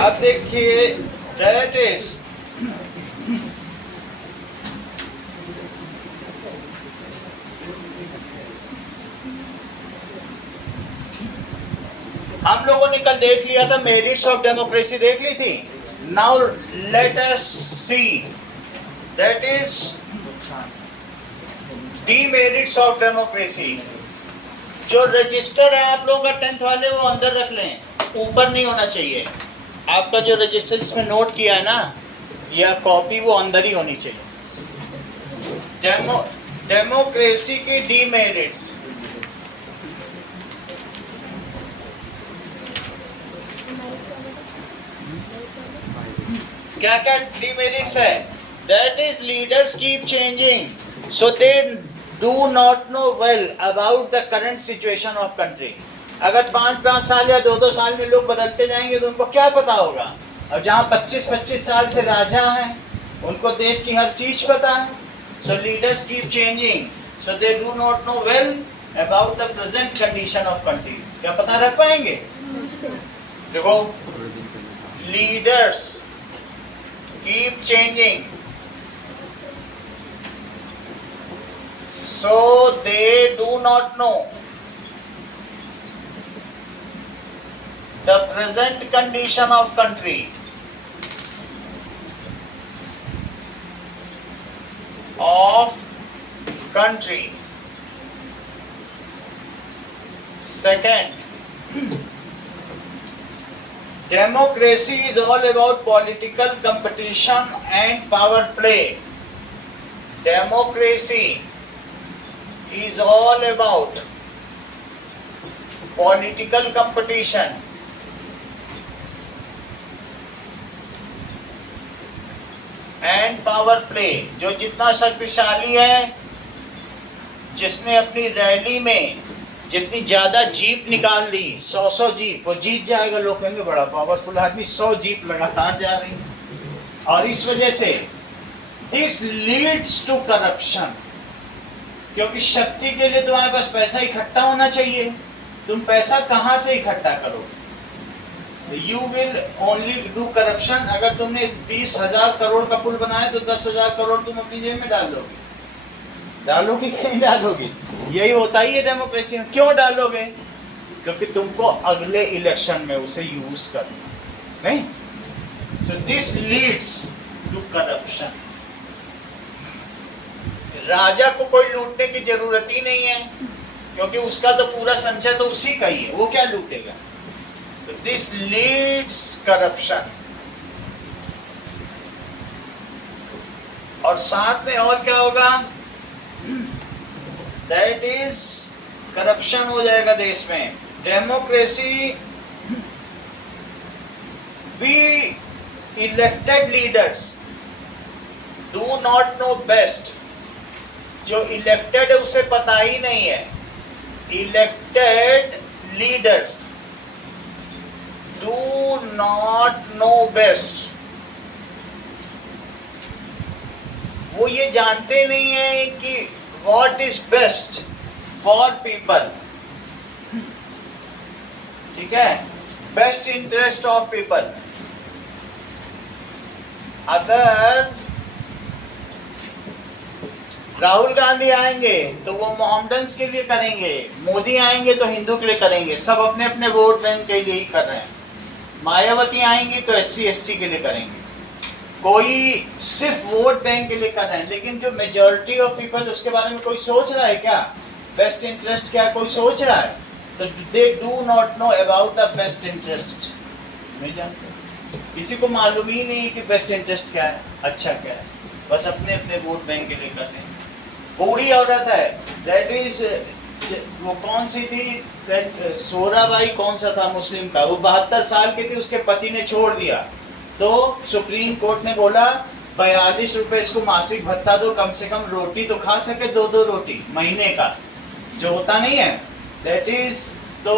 अब देखिए that is हम लोगों ने कल देख लिया था मेरिट्स ऑफ डेमोक्रेसी देख ली थी. Now let us see that is demerits of democracy. जो रजिस्टर है आप लोगों का 10th वाले वो अंदर रख लें, ऊपर नहीं होना चाहिए. आपका जो रजिस्टर जिसमें नोट किया है ना या कॉपी वो अंदर ही होनी चाहिए. डेमोक्रेसी की डीमेरिट्स. क्या क्या डीमेरिट्स है? That is leaders keep changing so they do not know well about the current situation of country. अगर 5-5 साल या 2-2 साल में लोग बदलते जाएंगे तो उनको क्या पता होगा. और जहाँ 25-25 साल से राजा हैं उनको देश की हर चीज पता है. So leaders keep changing so they do not know well about the present condition of country. क्या पता रख पाएंगे? देखो leaders keep changing so they do not know the present condition of country. Second, democracy is all about political competition and power play. Democracy is all about political competition and power play. जो जितना शक्तिशाली है, जिसने अपनी rally में जितनी ज्यादा jeep निकाल ली, 100 जीप, वो जीत जाएगा. लोग कहेंगे बड़ा पावरफुल आदमी, 100 जीप लगातार जा रही है. और इस वजह से दिस लीड्स टू करप्शन. क्योंकि शक्ति के लिए तुम्हारे पास पैसा इकट्ठा होना चाहिए. तुम पैसा कहाँ से इकट्ठा करोगे? You will only do corruption. अगर तुमने 20,000 करोड़ का पुल बनाया तो 10,000 करोड़ तुम अपनी जेब में डालोगे कि नहीं डालोगे? यही होता ही है डेमोक्रेसी में. क्यों डालोगे? क्योंकि तुमको अगले इलेक्शन में उसे यूज करना नहीं. So this leads to corruption. राजा को कोई लूटने की जरूरत ही नहीं है क्योंकि उसका तो पूरा संचय तो उसी का ही है. वो क्या लूटेगा? तो दिस लीड्स करप्शन. और साथ में और क्या होगा? दैट इज करप्शन हो जाएगा देश में. Democracy, we elected leaders do not know best. जो इलेक्टेड है उसे पता ही नहीं है. Elected leaders do not know best. वो ये जानते नहीं है कि what is best for people. ठीक है, बेस्ट इंटरेस्ट ऑफ पीपल. अगर राहुल गांधी आएंगे तो वो मोहम्मडन्स के लिए करेंगे, मोदी आएंगे तो हिंदू के लिए करेंगे. सब अपने अपने वोट बैंक के लिए ही कर रहे हैं. मायावती आएंगी तो SC ST के लिए करेंगे. कोई सिर्फ वोट बैंक के लिए कर रहे हैं. लेकिन जो मेजॉरिटी ऑफ पीपल, उसके बारे में कोई सोच रहा है क्या? बेस्ट इंटरेस्ट क्या कोई सोच रहा है? तो दे do not know about the best interest. नहीं जानते. किसी को मालूम ही नहीं कि बेस्ट इंटरेस्ट क्या है, अच्छा क्या है. बस अपने अपने वोट बैंक के लिए कर रहे हैं. बूढ़ी औरत है, दैट इज, वो कौन सी थी, सोराबाई कौन सा था मुस्लिम का, वो 72 साल की थी, उसके पति ने छोड़ दिया. तो सुप्रीम कोर्ट ने बोला 42 रुपए इसको मासिक भत्ता दो, कम से कम रोटी तो खा सके, 2 रोटी महीने का, जो होता नहीं है. दैट इज, तो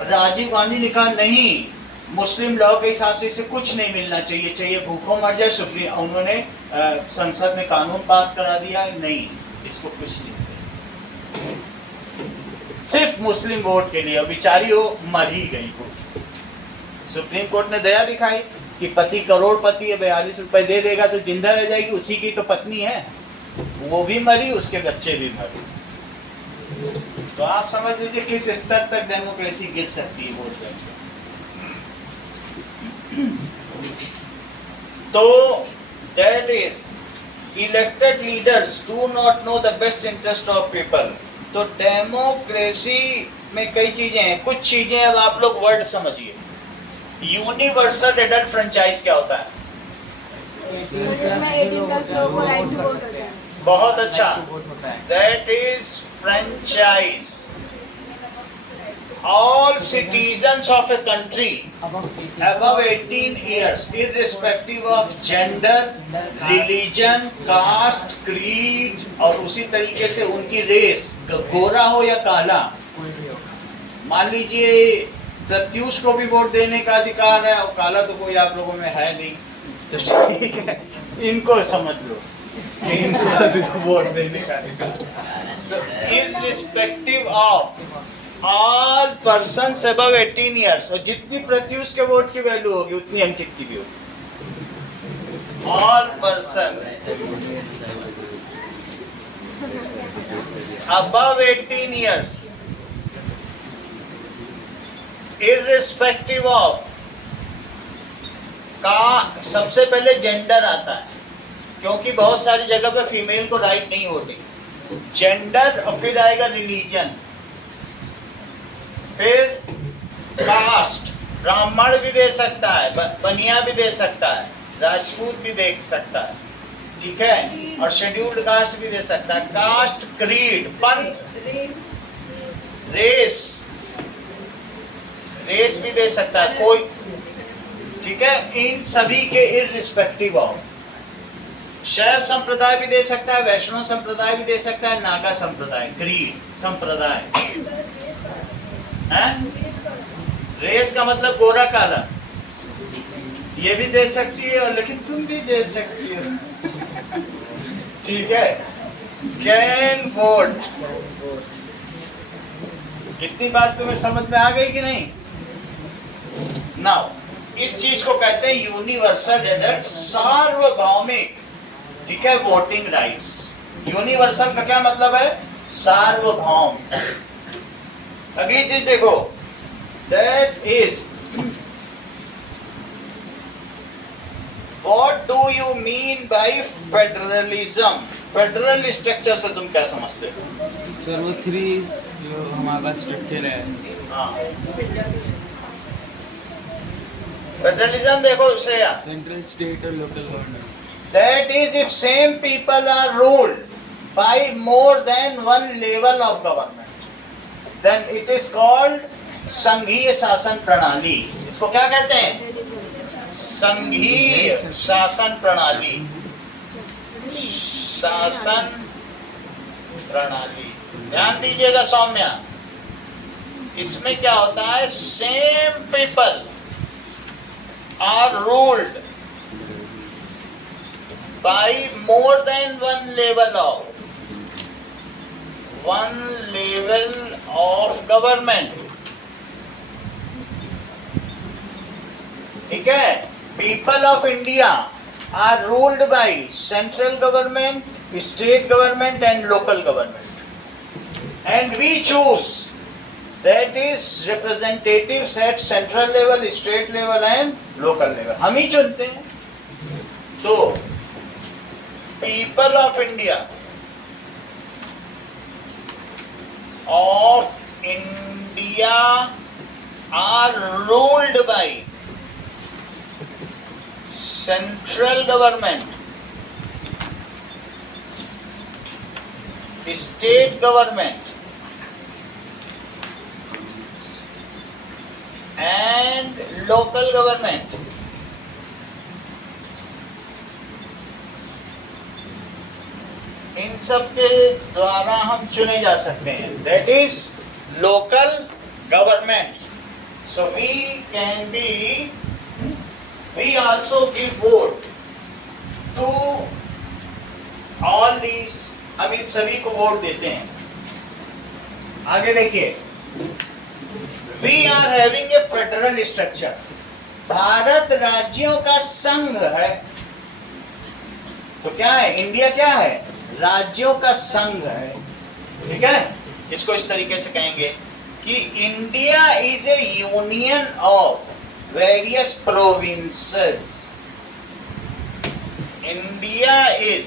राजीव गांधी ने कहा नहीं, मुस्लिम लॉ के हिसाब से इसे कुछ नहीं मिलना चाहिए, चाहिए भूखों मर जाए. सुप्रीम, उन्होंने संसद में कानून पास करा दिया, नहीं इसको कुछ नहीं, सिर्फ मुस्लिम वोट के लिए. बेचारी वो मर ही गई. सुप्रीम कोर्ट ने दया दिखाई. कि पति करोड़पति है, 42 रुपए दे देगा तो जिंदा रह जाएगी, उसी की तो पत्नी है, वो भी मरी, उसके बच्चे भी मरे। तो आप समझ लीजिए किस स्तर तक डेमोक्रेसी गिर सकती है वोट बैंक। तो that is elected leaders do not know the best interest of people. तो डेमोक्रेसी में कई चीजें हैं, कुछ चीजें अब आप लोग वर्ड समझिए। यूनिवर्सल एडल्ट फ्रेंचाइज क्या होता है? बहुत अच्छा, that is franchise. All citizens of a country above 18 years, irrespective of gender, religion, caste, creed, और उसी तरीके से उनकी रेस, गोरा हो या काला। मान लीजिए प्रत्युष को भी वोट देने का अधिकार है, और काला तो कोई आप लोगों में है नहीं, तो ठीक है, इनको समझ लो कि इनको वोट देने का अधिकार। So, irrespective of all persons above 18 years, और जितनी प्रत्युष के वोट की वैल्यू होगी उतनी अंकित की भी होगी। All person above 18 years, irrespective of का सबसे पहले जेंडर आता है, क्योंकि बहुत सारी जगह पे फीमेल को राइट नहीं होती। जेंडर, और फिर आएगा रिलीजन, फिर कास्ट, ब्राह्मण भी दे सकता है, बनिया भी दे सकता है, राजपूत भी दे सकता है, ठीक है, और शेड्यूल्ड कास्ट भी दे सकता है। कास्ट, क्रीड, पंथ, रेस भी दे सकता है कोई, ठीक है। इन सभी के इररिस्पेक्टिव ऑफ, शैव संप्रदाय भी दे सकता है, वैष्णव संप्रदाय भी दे सकता है, नागा संप्रदाय, क्रीड संप्रदाय है। रेस का मतलब गोरा काला, ये भी दे सकती है, और लेकिन तुम भी दे सकती हो, ठीक है। कैन वोट, इतनी बात तुम्हें समझ में आ गई कि नहीं? नाउ इस चीज को कहते हैं यूनिवर्सल एडल्ट, सार्वभौमिक, ठीक है, वोटिंग राइट्स। यूनिवर्सल का क्या मतलब है? सार्वभौम। अगली चीज देखो, that is what do you mean by federalism? Federal structure से तुम क्या समझते हो? सर वो 3 जो हमारा स्ट्रक्चर है। हाँ, फेडरलिज्म देखो उसे यार, सेंट्रल, स्टेट और local government. that is if same people are ruled by more than one level of government, then it is called संघीय शासन प्रणाली। इसको क्या कहते हैं? संघीय शासन प्रणाली, शासन प्रणाली। ध्यान दीजिएगा सौम्या, इसमें क्या होता है? Same people are ruled by more than one level of government, ठीक है। People of India are ruled by central government, state government and local government, and we choose, that is representatives at central level, state level and local level, हम ही चुनते हैं। तो people of India are ruled by central government, state government and local government। इन सब के द्वारा हम चुने जा सकते हैं, that is local government. So we also give vote to all these, हम इन सभी को वोट देते हैं। आगे देखिए, we are having a federal structure, Bharat राज्यों का संघ है। तो क्या है, इंडिया क्या है, राज्यों का संघ है। ठीक है, इसको इस तरीके से कहेंगे कि India is A union of various provinces. India is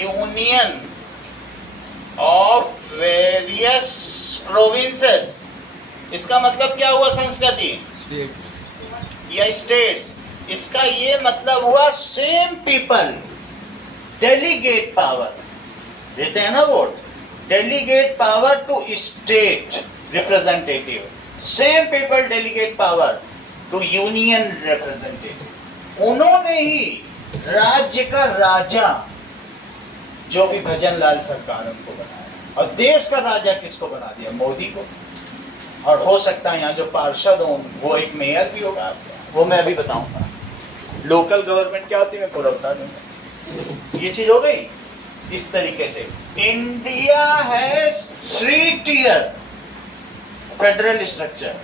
union of various provinces. इसका मतलब क्या हुआ संस्कृति, स्टेट्स। या स्टेट्स। इसका ये मतलब हुआ सेम पीपल डेलीगेट पावर, देते हैं ना vote, delegate power to state representative, same people delegate power to union representative. उन्होंने ही राज्य का राजा, जो भी भजन लाल सरकार उनको बनाया, और देश का राजा किसको बना दिया, मोदी को। और हो सकता है यहाँ जो पार्षद हो वो एक मेयर भी होगा आपके, वो मैं अभी बताऊंगा। लोकल गवर्नमेंट क्या होती है मैं पूरा बता दूंगा। ये चीज हो गई। इस तरीके से India has 3 tier federal structure.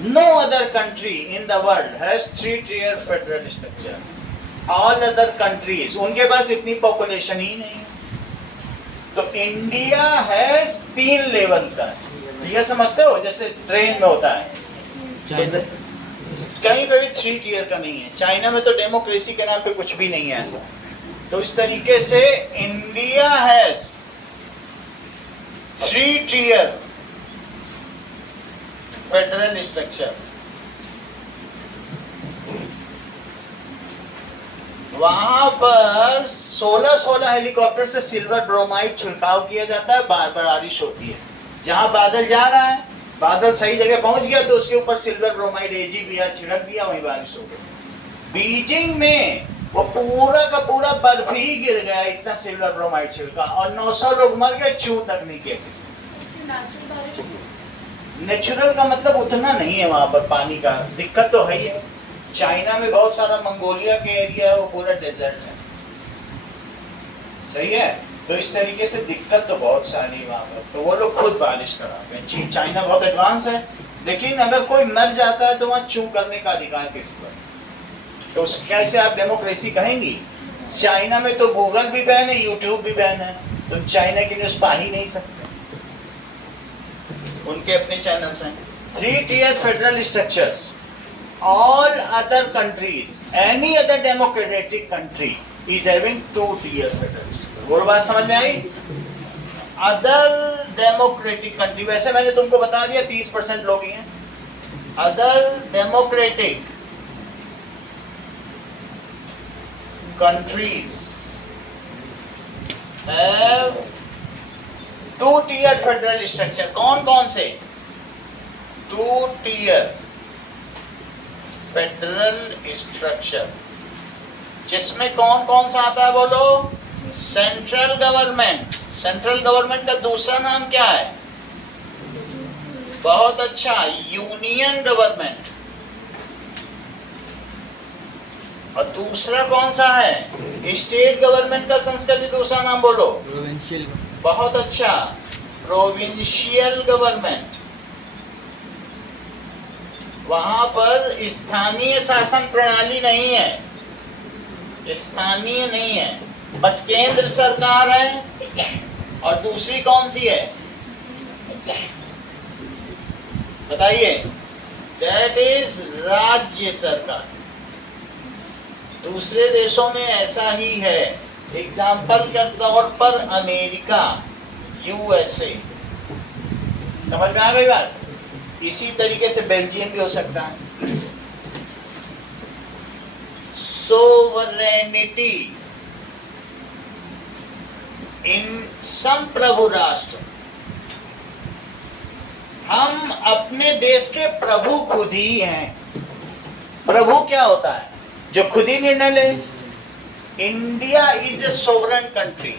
No other country in the world has 3 tier federal structure. All other countries, उनके पास इतनी पॉपुलेशन ही नहीं है। तो इंडिया हैज 3 लेवल का। ये समझते हो, जैसे ट्रेन में होता है, चाइना कहीं पे भी 3 tier का नहीं है। चाइना में तो डेमोक्रेसी के नाम पे कुछ भी नहीं है ऐसा। तो इस तरीके से India has 3 tier federal structure. वहां पर 16 हेलीकॉप्टर से सिल्वर ब्रोमाइड छिड़काव किया जाता है, बार बार बारिश होती है। जहां बादल जा रहा है, बादल सही जगह पहुंच गया तो उसके ऊपर सिल्वर ब्रोमाइड AgBr छिड़क दिया, वहीं बारिश हो गई। बीजिंग में वो पूरा का पूरा बर्फ ही गिर गया, इतना सिल्वर ब्रोमाइड छिड़का, और 900 लोग मर गए, छू तक नहीं किया किसी। नेचुरल का मतलब उतना नहीं है वहां पर पानी का, दिक्कत तो है ही है। चाइना में बहुत सारा मंगोलिया के एरिया है, वो पूरा डेजर्ट है। सही है। तो इस तरीके से दिक्कत तो बहुत सारी वहां पर, तो वो लोग खुद बारिश कराते हैं। चाइना बहुत एडवांस है, लेकिन अगर कोई मर जाता है तो वहां चू करने का अधिकार किसी पर, तो कैसे आप डेमोक्रेसी कहेंगी। चाइना में तो गूगल भी बैन है, यूट्यूब भी बैन है, तुम चाइना की न्यूज पा ही नहीं सकते, उनके अपने चैनल्स हैं। 3 tier federal structures. All other countries, any other democratic country is having 2 tier federal structure. वो बात समझ में आई। अदर डेमोक्रेटिक कंट्री, वैसे मैंने तुमको बता दिया 30% लोग ही हैं। Other democratic countries have 2 tier federal structure। कौन कौन से 2 tier फेडरल स्ट्रक्चर, जिसमें कौन कौन सा आता है बोलो। Central government. सेंट्रल गवर्नमेंट का दूसरा नाम क्या है, बहुत अच्छा, यूनियन गवर्नमेंट। और दूसरा कौन सा है, स्टेट गवर्नमेंट का संस्कृति दूसरा नाम बोलो। प्रोविंशियल। बहुत अच्छा, प्रोविंशियल गवर्नमेंट। वहां पर स्थानीय शासन प्रणाली नहीं है, स्थानीय नहीं है, बट केंद्र सरकार है। और दूसरी कौन सी है बताइए, दैट इज राज्य सरकार। दूसरे देशों में ऐसा ही है। एग्जाम्पल के तौर पर अमेरिका, USA, समझ में आ गई बात। इसी तरीके से बेल्जियम भी हो सकता है। सोवरेनिटी इन सम प्रभु राष्ट्र, हम अपने देश के प्रभु खुद ही हैं। प्रभु क्या होता है, जो खुद ही निर्णय ले। India is a sovereign country.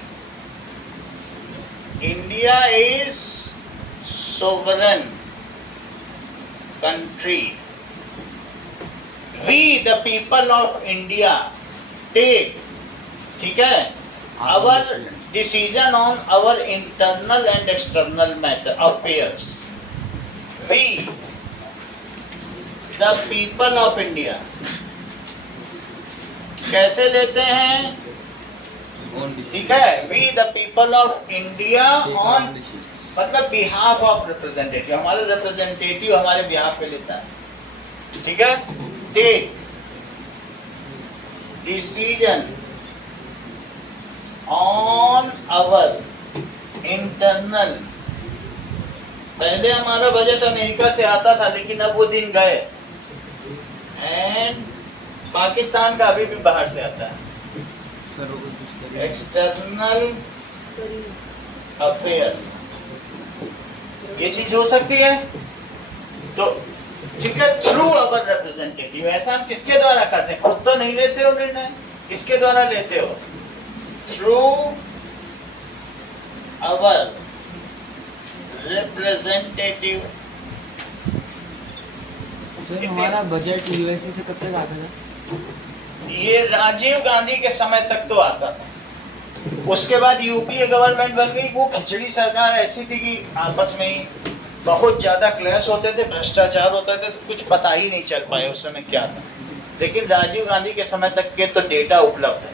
India is sovereign country. We the people of India take, ठीक है, our decision on our internal and external matter affairs. We the people of India. कैसे लेते हैं? ठीक है, we the people of India on मतलब behalf of representative, हमारे representative हमारे बिहाफ पे लेता है। ठीक है, take decision on our internal. पहले हमारा बजट अमेरिका से आता था, लेकिन अब वो दिन गए, एंड पाकिस्तान का अभी भी बाहर से आता है। एक्सटर्नल अफेयर्स, ये चीज हो सकती है। तो ठीक है, थ्रू अवर रिप्रेजेंटेटिव। ऐसा हम किसके द्वारा करते हैं? खुद तो नहीं लेते हो निर्णय, किसके द्वारा लेते हो? Through our representative. सर हमारा बजट यूएसए से कब तक आता था? ये राजीव गांधी के समय तक तो आता था, उसके बाद यूपीए गवर्नमेंट बन गई। वो खिचड़ी सरकार ऐसी थी कि आपस में ही बहुत ज्यादा क्लैश होते थे, भ्रष्टाचार होता था, तो कुछ पता ही नहीं चल पाया उस समय क्या था। लेकिन राजीव गांधी के समय तक के तो डेटा उपलब्ध है।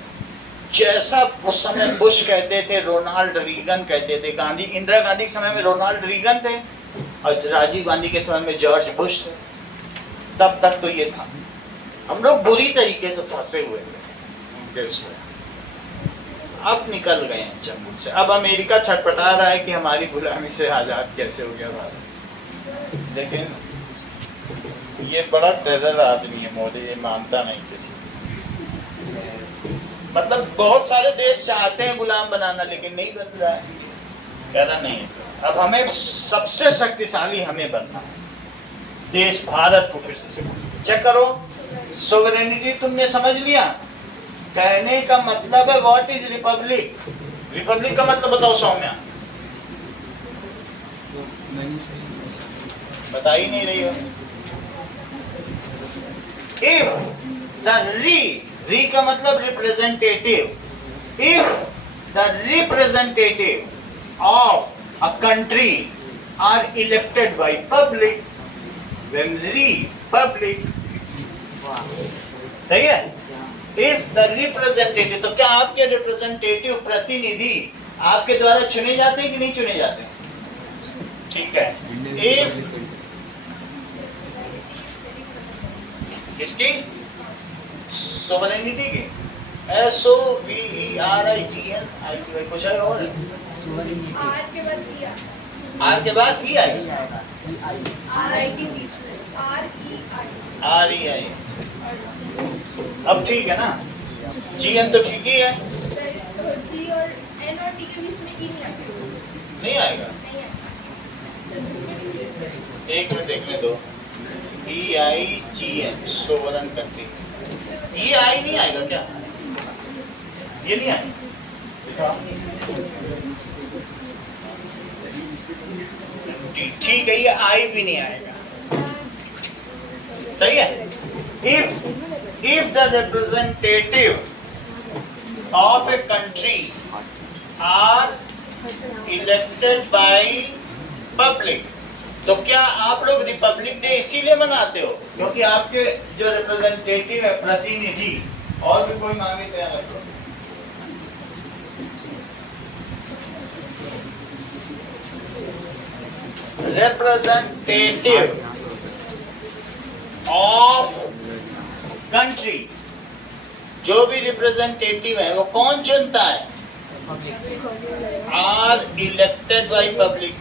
जैसा उस समय बुश कहते थे, रोनाल्ड रीगन कहते थे, गांधी इंदिरा गांधी के समय में रोनाल्ड रीगन थे, और राजीव गांधी के समय में जॉर्ज बुश थे। तब तक तो ये था। हम लोग बुरी तरीके से फंसे हुए थे उसमें। अब निकल गए हैं चंबुल से। अब अमेरिका छटपटा रहा है कि हमारी गुलामी से आजाद कैसे हो गया भारत। लेकिन ये बड़ा टेरर आदमी है मोदी, ये मानता नहीं किसी। मतलब बहुत सारे देश चाहते हैं गुलाम बनाना, लेकिन नहीं बन रहा है। कह रहा नहीं, अब हमें सबसे शक्तिशाली हमें बनना है। देश भारत को फिर से चेक करो। सोवरेनिटी तुमने समझ लिया? कहने का मतलब है व्हाट इज रिपब्लिक। रिपब्लिक का मतलब बताओ सौम्या। बता ही नहीं रही हो। इफ द री का मतलब representative. If the representative of a country are elected by public, then republic. सही है? इफ द रिप्रेजेंटेटिव, तो क्या आपके रिप्रेजेंटेटिव प्रतिनिधि आपके द्वारा चुने जाते हैं कि नहीं चुने जाते? ठीक है, इफ किसकी? सोवरेनिटी की। SOVEREIGN कुछ है और आर के बाद ई आएगा। REI। अब ठीक है ना? GN तो ठीक ही है। नहीं आएगा, एक मिनट देखने दो। EIGN sovereign country. EI नहीं आएगा क्या? ये नहीं आएगा। ठीक है, ये आई भी नहीं आएगा। सही है? If the representative of a country are elected by public, तो क्या आप लोग रिपब्लिक डे इसीलिए मनाते हो क्योंकि आपके जो रिप्रेजेंटेटिव है, प्रतिनिधि, और भी कोई मांगे तो यहाँ रखो। रिप्रेजेंटेटिव ऑफ कंट्री, जो भी रिप्रेजेंटेटिव है वो कौन चुनता है? Are elected by public.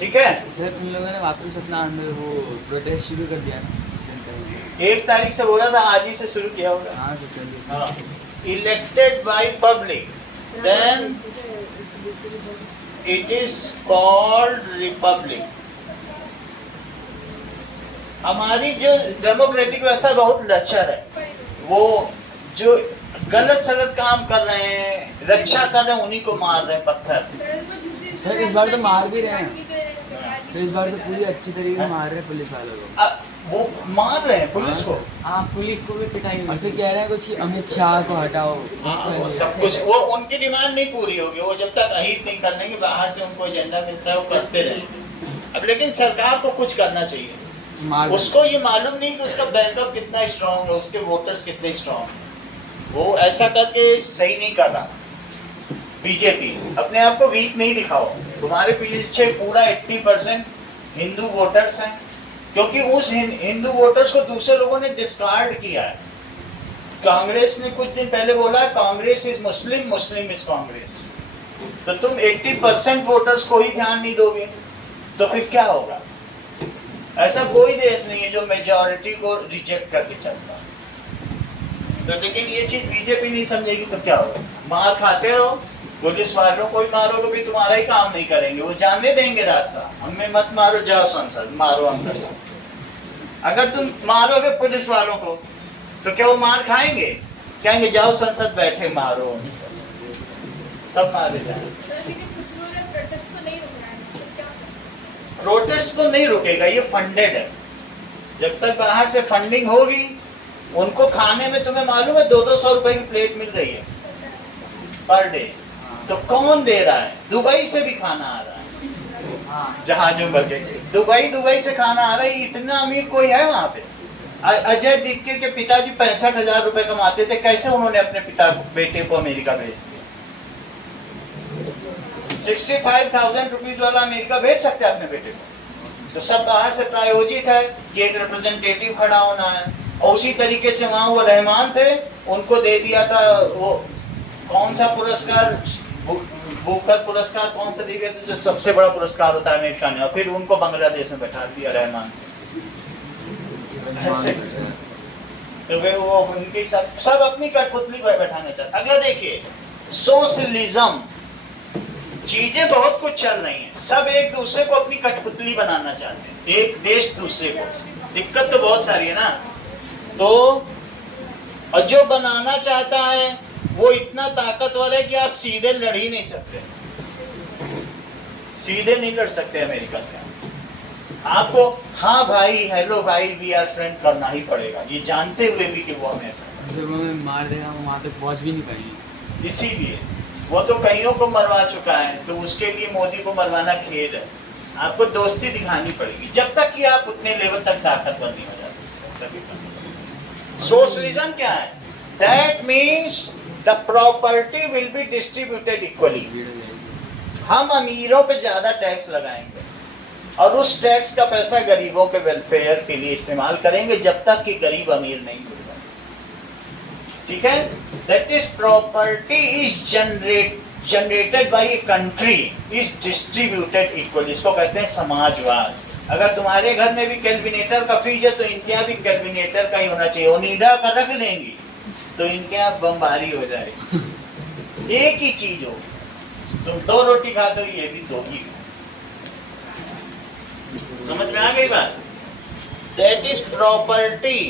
ठीक है सर, उन लोगों ने वापस अपना अंदर वो प्रोटेस्ट शुरू कर दिया ना। 1 तारीख से बोला था, आज ही से शुरू किया होगा। हाँ सर, चलिए। हाँ, elected by public, then it is called republic. हमारी जो डेमोक्रेटिक व्यवस्था बहुत लचर है। वो जो गलत सलत काम कर रहे हैं, रक्षा कर रहे हैं, उन्हीं को मार रहे हैं पत्थर। सर इस बार तो मार भी रहे हैं। तो इस बार तो पूरी अच्छी तरीके से मार रहे हैं पुलिस वालों को। वो मार रहे हैं पुलिस को। हाँ पुलिस को भी पिटाई और हुई फिर थी। कह रहे हैं कुछ कि अमित शाह को हटाओ। हाँ, उसका वो भी- सब कुछ, वो उनकी डिमांड नहीं पूरी होगी, वो जब तक अहित नहीं कर लेंगे, बाहर से उनको एजेंडा मिलता है वो करते रहेंगे। अब लेकिन सरकार को कुछ करना चाहिए। मार उसको ये मालूम नहीं कि उसका बैकअप कितना स्ट्रांग है, उसके वोटर्स कितने स्ट्रांग हैं। वो ऐसा करके सही नहीं कर रहा। बीजेपी अपने आप को वीक नहीं दिखाओ, तुम्हारे पीछे पूरा 80% हिंदू वोटर्स हैं, क्योंकि उस हिंदू वोटर्स को दूसरे लोगों ने डिस्कार्ड किया है। कांग्रेस ने कुछ दिन पहले बोला Congress is Muslim, Muslim is Congress. तो तुम 80% वोटर्स को ही ध्यान नहीं दोगे तो फिर क्या होगा? ऐसा कोई देश नहीं है जो मेजॉरिटी को रिजेक्ट करके चलता। तो लेकिन ये चीज बीजेपी नहीं समझेगी तो क्या होगा? मार खाते रहो, पुलिस वालों को ही मारोगे भी तुम्हारा ही काम नहीं करेंगे, वो जाने देंगे रास्ता, हमें मत मारो, जाओ संसद मारो अंदर से। अगर तुम मारोगे पुलिस वालों को तो क्या वो मार खाएंगे? कहेंगे जाओ संसद बैठे मारो, सब मारे जाएंगे। प्रोटेस्ट तो नहीं रुकेगा, ये फंडेड है। जब तक बाहर से फंडिंग होगी, उनको खाने में तुम्हें मालूम है 200-200 रुपए की प्लेट मिल रही है पर डे। तो कौन दे रहा है? दुबई से भी खाना आ रहा है, हाँ जहाजों भर के। दुबई से खाना आ रहा है। इतना अमीर कोई है वहां पे? अजय दीपके के पिताजी 65,000 रुपए कमाते थे, कैसे उन्होंने अपने बेटे को अमेरिका भेज दिया? 65,000 रुपीज वाला अमेरिका भेज सकते हैं अपने बेटे को? तो सब बाहर से प्रायोजित है कि एक रिप्रेजेंटेटिव खड़ा होना है। और उसी तरीके से वहां वो रहमान थे, उनको दे दिया था वो कौन सा पुरस्कार, बुकर पुरस्कार कौन सा दिया था, जो सबसे बड़ा पुरस्कार होता है अमेरिका ने, और फिर उनको बांग्लादेश में बैठा दिया रहमान। तो वे वो उनके सब अपनी कठपुतली पर बैठाना चाहते। अगला देखिए, सोशलिज्म। चीजें बहुत कुछ चल रही हैं, सब एक दूसरे को अपनी कठपुतली बनाना चाहते हैं, एक देश दूसरे को। दिक्कत तो बहुत सारी है ना। तो और जो बनाना चाहता है वो इतना ताकतवर है कि आप सीधे लड़ ही नहीं सकते, सीधे नहीं लड़ सकते अमेरिका से। आपको हाँ भाई, हेलो भाई, वी आर फ्रेंड करना ही पड़ेगा, ये जानते हुए भी कि वो हमें ऐसा। जब हमें मार देगा वो वहाँ तक पहुँच भी नहीं पाएंगे। इसीलिए वो तो कईयों को मरवा चुका है, तो उसके लिए मोदी को मरवाना खेद है। आपको दोस्ती दिखानी पड़ेगी, जब तक कि आप उतने लेवल तक ताकतवर नहीं हो जाते। सोशलिज्म क्या है? That means the property will be distributed equally. हम अमीरों पे ज्यादा टैक्स लगाएंगे और उस टैक्स का पैसा गरीबों के वेलफेयर के लिए इस्तेमाल करेंगे, जब तक कि गरीब अमीर नहीं हो जाए। ठीक है? That is property is generated by a country is distributed equally. इसको कहते हैं समाजवाद। अगर तुम्हारे घर में भी कैलविनेटर का फ्रिज है तो इनके यहाँ भी कैलविनेटर का ही होना चाहिए। ओनिडा का रख लेंगी तो इनके यहाँ बमबारी हो जाएगी। एक ही चीज हो, तुम 2 रोटी खाते हो, ये भी 2 ही। समझ में आ गई बात? That is property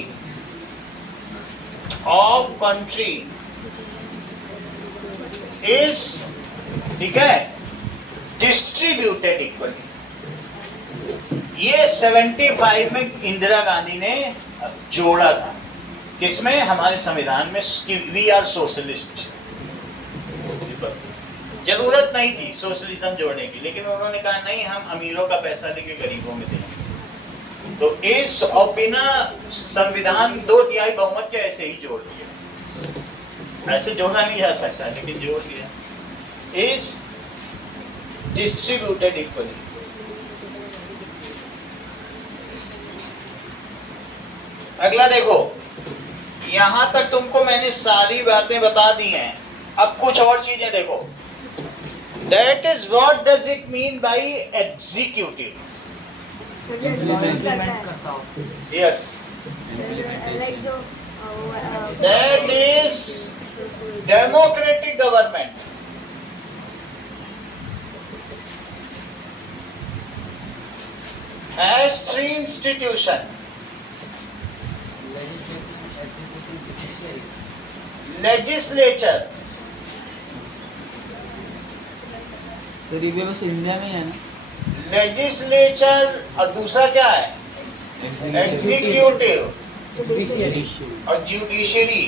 of country is, ठीक है, डिस्ट्रीब्यूटेड इक्वली। ये 75 में इंदिरा गांधी ने जोड़ा था, किसमें? हमारे संविधान में, वी आर सोशलिस्ट। जरूरत नहीं थी सोशलिज्म जोड़ने की, लेकिन उन्होंने कहा नहीं, हम अमीरों का पैसा लेके गरीबों में देंगे। तो इस और बिना संविधान 2/3 बहुमत के ऐसे ही जोड़ दिया। ऐसे जोड़ा नहीं जा सकता, लेकिन जोड़ दिया। Is distributed equally. अगला देखो, यहां तक तुमको मैंने सारी बातें बता दी हैं। अब कुछ और चीजें देखो। That is what does it mean by executive? Implement करता हो। Yes, लाइक जो that is democratic government. Has 3 institutions. Legislature. तो ये बस इंडिया में ही है ना? लेजिस्लेचर और दूसरा क्या है? Executive Judiciary. और जुडिशरी।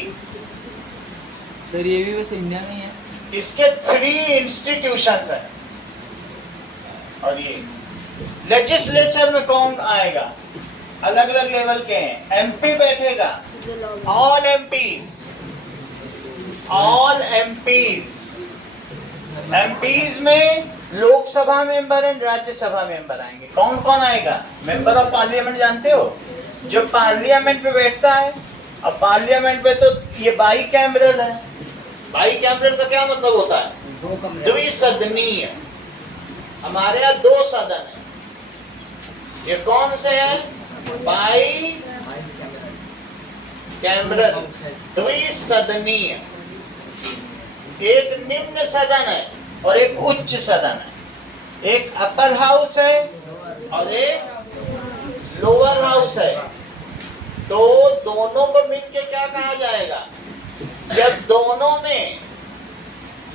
सर ये भी बस इंडिया में ही है। इसके 3 इंस्टीट्यूशंस हैं। और ये लेजिस्लेचर में कौन आएगा? अलग अलग लेवल के हैं। एमपी बैठेगा, all MPs, all MPs. MPs में Lok Sabha member and Rajya Sabha member आएंगे। कौन कौन आएगा? मेंबर ऑफ पार्लियामेंट जानते हो, जो पार्लियामेंट में बैठता है। अब पार्लियामेंट में तो ये बाई कैमरल है। बाई कैमरल का क्या मतलब होता है? द्विसदनीय। हमारे यहाँ 2 सदन है। ये कौन से हैं? बाई कैमरल, द्विसदनीय। एक निम्न सदन है और एक उच्च सदन है। एक अपर हाउस है और एक लोअर हाउस है। तो दोनों को मिलके क्या कहा जाएगा? जब दोनों में,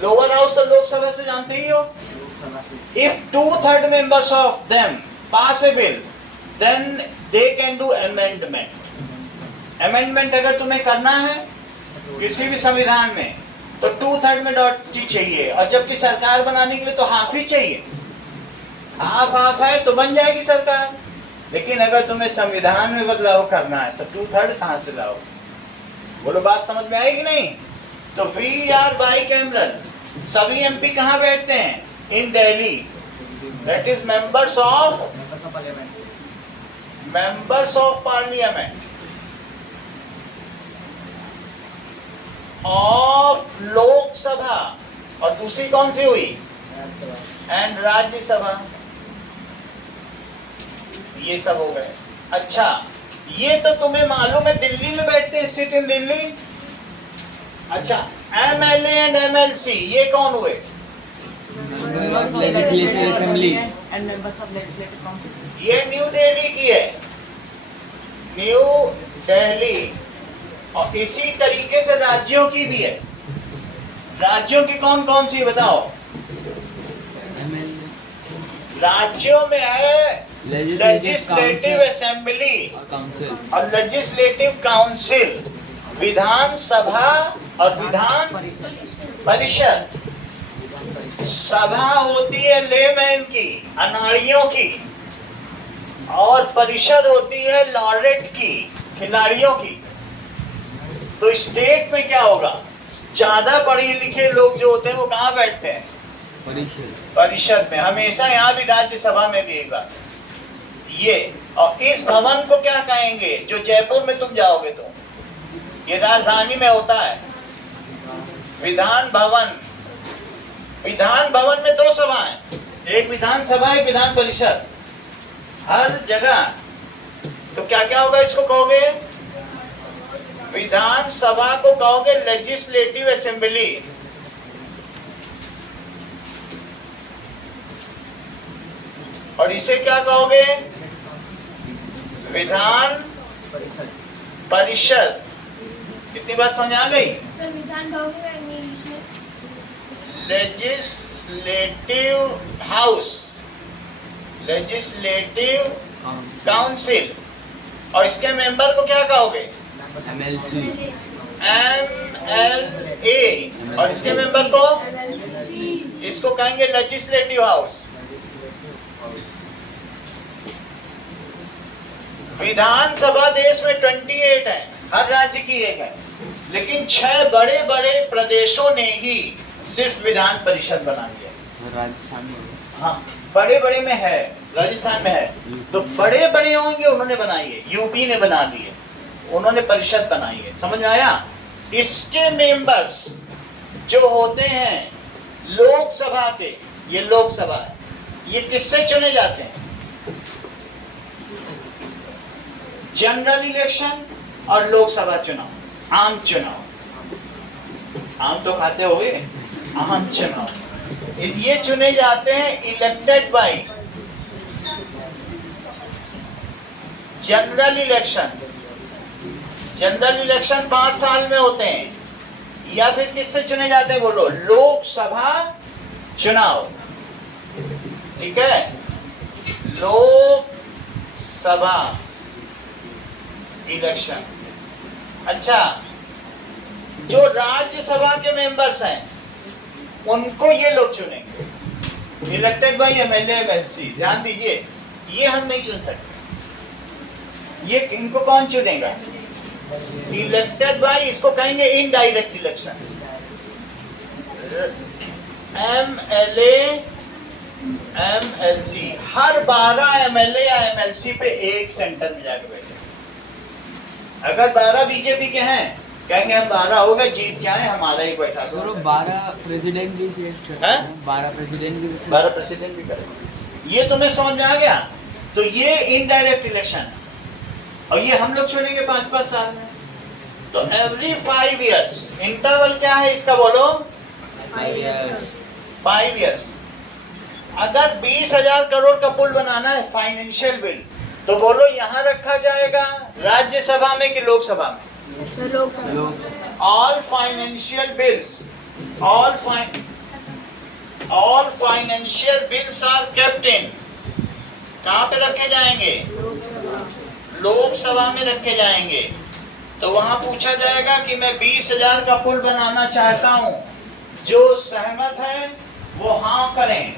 लोअर हाउस तो लोकसभा से जानते ही हो, if 2/3 members of them pass a bill, then they can do amendment. Amendment अगर तुम्हें करना है किसी भी संविधान में तो 2/3 majority चाहिए, और जबकि सरकार बनाने के लिए तो हाफ ही चाहिए। हाफ है तो बन जाएगी सरकार। लेकिन अगर तुम्हें संविधान में बदलाव करना है तो 2/3 कहाँ से लाओ? बोलो, बात समझ में आएगी नहीं? तो वी आर बाई कैमरल। सभी एमपी कहाँ बैठते हैं? In Delhi. That is members of parliament of Lok Sabha. और दूसरी कौन सी हुई? एंड राज्यसभा। ये सब हो गए। अच्छा, ये तो तुम्हें मालूम है दिल्ली में बैठते हैं, सिट इन दिल्ली। अच्छा, एमएलए एंड एमएलसी ये कौन हुए? Members of Legislative Assembly and members of Legislative Council. ये न्यू दिल्ली की है, न्यू दिल्ली। और इसी तरीके से राज्यों की भी है। राज्यों की कौन कौन सी बताओ? राज्यों में है लेजिस्लेटिव असेंबली और लेजिस्लेटिव काउंसिल, विधान सभा और विधान परिषद। सभा होती है लेमैन की, अनाड़ियों की, और परिषद होती है लॉरेट की, खिलाड़ियों की। तो स्टेट में क्या होगा? ज्यादा पढ़े लिखे लोग जो होते हैं वो कहाँ बैठते हैं? परिषद में। हमेशा यहाँ भी राज्यसभा में भी एक बात ये। और इस भवन को क्या कहेंगे? जो जयपुर में तुम जाओगे तो ये राजधानी में होता है, विधान भवन। विधान भवन में 2 सभाएं, एक विधान सभा, एक विधान परिषद, हर जगह। तो क्या क्या होगा? इसको कहोगे विधान सभा को कहोगे लेजिस्लेटिव असेंबली, और इसे क्या कहोगे? विधान परिषद। कितनी बात समझ आ गई? सर विधान भवन का इंग्लिश में लेजिस्लेटिव हाउस, लेजिस्लेटिव काउंसिल। और इसके मेंबर को क्या कहोगे? MLC MLA। और इसके मेंबर को इसको कहेंगे लेजिस्लेटिव हाउस। विधानसभा देश में 28 है, हर राज्य की एक है, लेकिन 6 बड़े बड़े प्रदेशों ने ही सिर्फ विधान परिषद बना लिया। राजस्थान में, हाँ, बड़े बड़े में है, राजस्थान में है, तो बड़े बड़े होंगे उन्होंने बनाई है। यूपी ने बना ली है, उन्होंने परिषद बनाई है। समझ में आया? इसके मेंबर्स जो होते हैं लोकसभा के, ये लोकसभा है, ये किससे चुने जाते हैं? जनरल इलेक्शन और लोकसभा चुनाव, आम चुनाव। आम तो खाते होंगे, आम चुनाव ये चुने जाते हैं elected by. General election, general election 5 साल में होते हैं, या फिर किससे चुने जाते हैं? बोलो, लोकसभा चुनाव। ठीक है, लोकसभा इलेक्शन। अच्छा, जो राज्यसभा के मेंबर्स हैं उनको ये लोग चुनेंगे, इलेक्टेड बाय एमएलए एमएलसी। ध्यान दीजिए, ये हम नहीं चुन सकते। ये इनको कौन चुनेगा? इलेक्टेड बाय, इसको कहेंगे इनडायरेक्ट इलेक्शन। एमएलए एमएलसी, हर 12 एमएलए या एमएलसी पे एक सेंटर में जाकर बैठे। अगर 12 बीजेपी के हैं, कहेंगे हम 12 हो गए, जीत क्या है, हमारा ही बैठा। सर 12 प्रेसिडेंट भी सिलेक्ट करते हैं? हैं, 12 प्रेसिडेंट भी 12 प्रेसिडेंट भी करेंगे। ये तुम्हें समझ में आ गया? तो ये इनडायरेक्ट इलेक्शन है, और ये हम लोग चुनेंगे 5-5 साल में। तो एवरी 5 इयर्स, इंटरवल क्या है इसका बोलो? 5 इयर्स। अगर 20,000 करोड़ का पुल बनाना है, फाइनेंशियल बिल, तो बोलो यहाँ रखा जाएगा राज्यसभा में कि लोकसभा में? लोग all financial bills, all financial bills are kept in, कहाँ पे रखे जाएंगे? लोकसभा में रखे जाएंगे। तो वहां पूछा जाएगा कि मैं 20,000 का पुल बनाना चाहता हूं, जो सहमत है वो हाँ करें,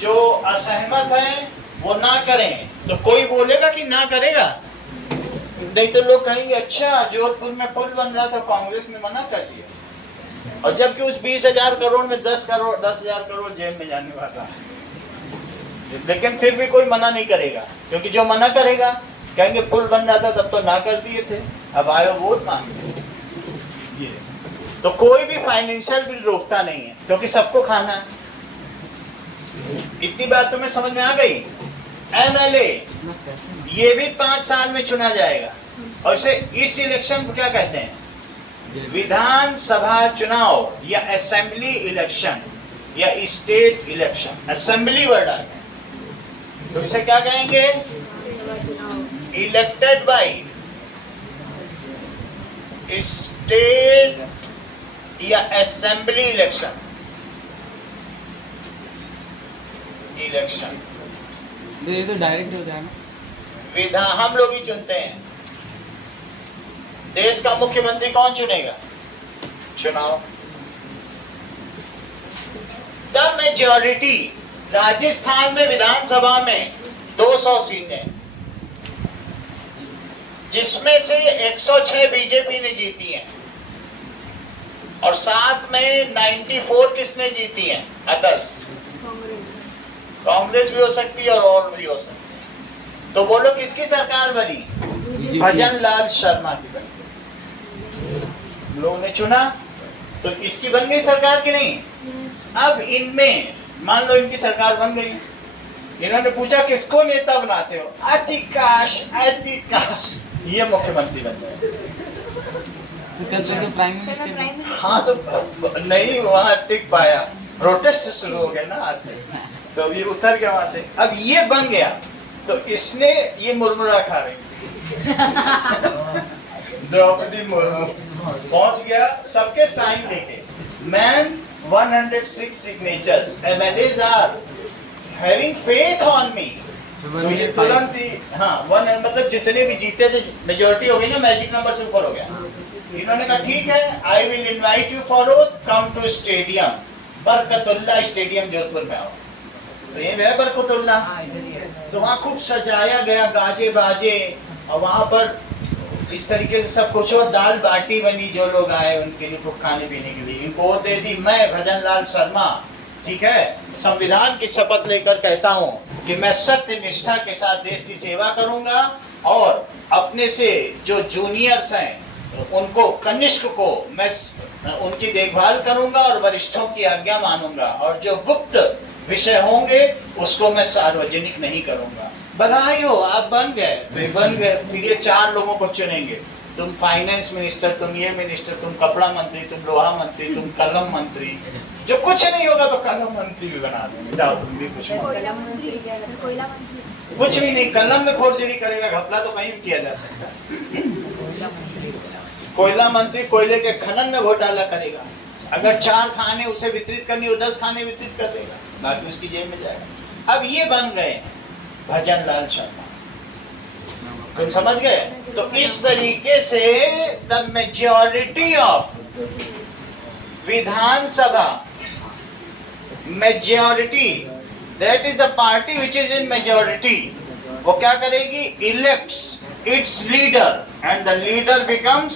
जो असहमत है वो ना करें। तो कोई बोलेगा कि ना करेगा? नहीं तो लोग कहेंगे अच्छा जोधपुर में पुल बन रहा था, कांग्रेस ने मना कर दिया, और जबकि उस 20,000 करोड़ में 10,000 करोड़ जेब में जाने वाला है। लेकिन फिर भी कोई मना नहीं करेगा, क्योंकि जो मना करेगा कहेंगे पुल बन रहा था तब तो ना कर दिए थे, अब आयो वोट मांगे। ये तो कोई भी फाइनेंशियल बिल रोकता नहीं है, क्योंकि सबको खाना है। इतनी बात तुम्हें समझ में आ गई? एमएलए ये भी 5 साल में चुना जाएगा, और इसे इस इलेक्शन को क्या कहते हैं? विधानसभा चुनाव या असेंबली इलेक्शन या स्टेट इलेक्शन। असेंबली वर्ड आ गया, तो इसे क्या कहेंगे? इलेक्टेड बाय स्टेट या असेंबली इलेक्शन। तो ये तो डायरेक्ट होता है ना? विधान हम लोग ही चुनते हैं। देश का मुख्यमंत्री कौन चुनेगा? चुनाव। द मेजॉरिटी, राजस्थान में विधानसभा में 200 सीटें, जिसमें से 106 बीजेपी ने जीती हैं, और साथ में 94 किसने जीती हैं? अदर्स। कांग्रेस भी हो सकती है और भी हो सकती है। तो बोलो किसकी सरकार बनी? भजन लाल शर्मा की बनी। लोगों ने चुना तो इसकी बन गई सरकार की नहीं? अब इनमें मान लो इनकी सरकार बन गई, इन्होंने पूछा किसको नेता बनाते हो? अतिकाश, ये मुख्यमंत्री बन गए। तो प्राइम मिनिस्टर। हाँ तो नहीं वहां टिक पाया, प्रोटेस्ट शुरू हो गया ना आज से, तो ये उतर गया वहां से। अब ये बन गया तो इसने ये मुरमुरा खा रही द्रौपदी मुर्मू पहुंच गया सबके साइन लेके। Man 106 signatures, MLAs are having faith on me. तो ये तुरंत ही हाँ मतलब जितने भी जीते थे मेजोरिटी हो गई ना, मैजिक नंबर से ऊपर हो गया। इन्होंने कहा ठीक है, I will invite you for come to stadium, Barkatullah stadium Jodhpur में आओ। तो ये है बरकतुल्ला, तो वहाँ खूब सजाया गया गाजे बाजे, और वहाँ पर इस तरीके से सब कुछ हो, दाल बाटी बनी, जो लोग आए उनके लिए खूब खाने पीने के लिए। इनको वो दे दी। मैं भजन लाल शर्मा, ठीक है, संविधान की शपथ लेकर कहता हूँ कि मैं सत्य निष्ठा के साथ देश की सेवा करूंगा, और अपने से जो जूनियर्स हैं उनको, कनिष्क को मैं उनकी देखभाल करूंगा और वरिष्ठों की आज्ञा मानूंगा, और जो गुप्त विषय होंगे उसको मैं सार्वजनिक नहीं करूंगा। बधाई हो, आप बन गए। तो बन गए, फिर ये 4 लोगों को चुनेंगे। तुम फाइनेंस मिनिस्टर, तुम ये मिनिस्टर, तुम कपड़ा मंत्री, तुम लोहा मंत्री, तुम कलम मंत्री। जो कुछ नहीं होगा तो कलम मंत्री भी बना देंगे। जाओ तुम भी कुछ कुछ भी नहीं, कलम में फोर्जरी करेगा, घपला तो कहीं भी किया जा सकता है। कोयला मंत्री कोयले के खनन में घोटाला करेगा। अगर 4 खाने उसे वितरित करनी हो, 10 खाने वितरित कर देगा, बाकी उसकी जेब में जाएगा। अब ये बन गए भजन लाल शर्मा। तुम समझ गए? तो इस तरीके से the majority of Vidhan Sabha, majority, that is the party which is in majority, वो क्या करेगी? Elects it's leader and the leader becomes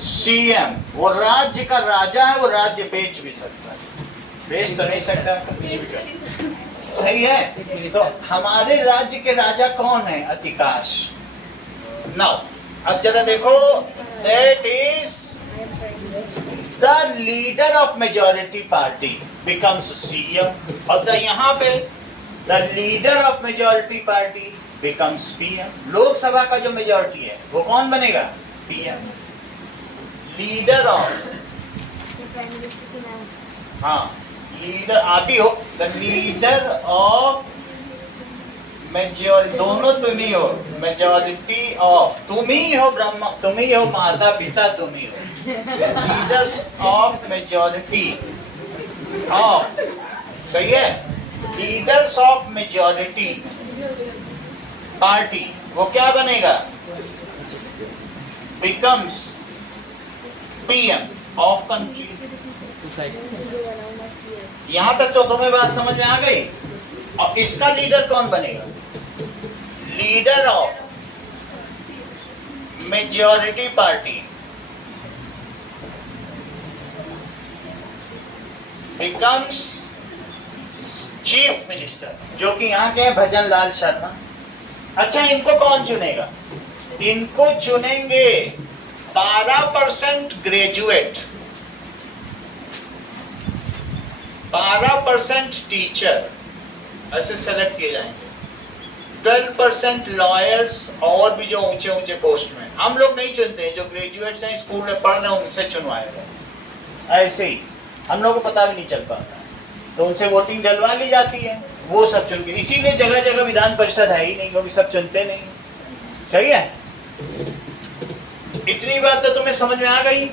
CM. वो राज्य का राजा है, वो राज्य बेच भी सकता है, बेच तो नहीं सकता, कुछ भी कर सकता है। सही है? तो हमारे राज्य के राजा कौन है? अतिकाश। नाउ अब जरा देखो, that is the leader of majority party becomes CM, और यहाँ पे the leader of majority party becomes PM. Lok Sabha का जो मेजॉरिटी है वो कौन बनेगा? पीएम। लीडर ऑफ, हाँ लीडर आप ही हो, द लीडर ऑफ मेजॉरिटी, दोनों तुम ही हो, मेजॉरिटी ऑफ, तुम ही हो ब्रह्मा, तुम ही हो माता पिता, तुम ही हो लीडर्स ऑफ मेजॉरिटी ऑफ, सही है? लीडर्स ऑफ मेजॉरिटी पार्टी, वो क्या बनेगा? Becomes PM of country. यहां तक तो तुम्हें बात समझ में आ गई? और इसका लीडर कौन बनेगा? Leader of majority party becomes chief minister, जो कि यहाँ के हैं भजन लाल शर्मा। अच्छा, इनको कौन चुनेगा? इनको चुनेंगे 12% ग्रेजुएट, 12% टीचर, ऐसे सेलेक्ट किए जाएंगे, 12% लॉयर्स और भी जो ऊंचे ऊंचे पोस्ट में। हम लोग नहीं चुनते हैं, जो ग्रेजुएट्स हैं स्कूल में पढ़ रहे हैं उनसे चुनवाएगा। ऐसे ही हम लोग को पता भी नहीं चल पाता, तो उनसे वोटिंग डलवा ली जाती है, वो सब चुन के। इसीलिए जगह जगह विधान परिषद है ही नहीं, क्योंकि सब चुनते नहीं। सही है? इतनी बात तो तुम्हें समझ में आ गई।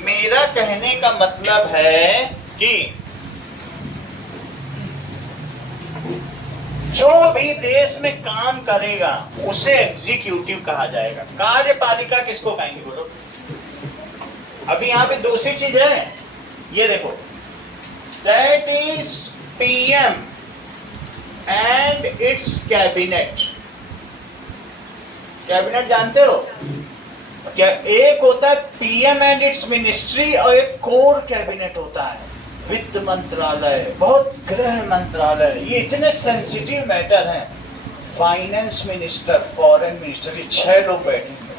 मेरा कहने का मतलब है कि जो भी देश में काम करेगा उसे एग्जीक्यूटिव कहा जाएगा। कार्यपालिका किसको कहेंगे बोलो? अभी यहाँ पे दूसरी चीज है, ये देखो, that is PM and it's cabinet. Cabinet जानते हो क्या? एक होता है पीएम एंड इट्स मिनिस्ट्री, और एक कोर कैबिनेट होता है, वित्त मंत्रालय, बहुत गृह मंत्रालय, ये इतने सेंसिटिव मैटर हैं। फाइनेंस मिनिस्टर, फॉरेन मिनिस्टर, ये 6 लोग बैठेंगे,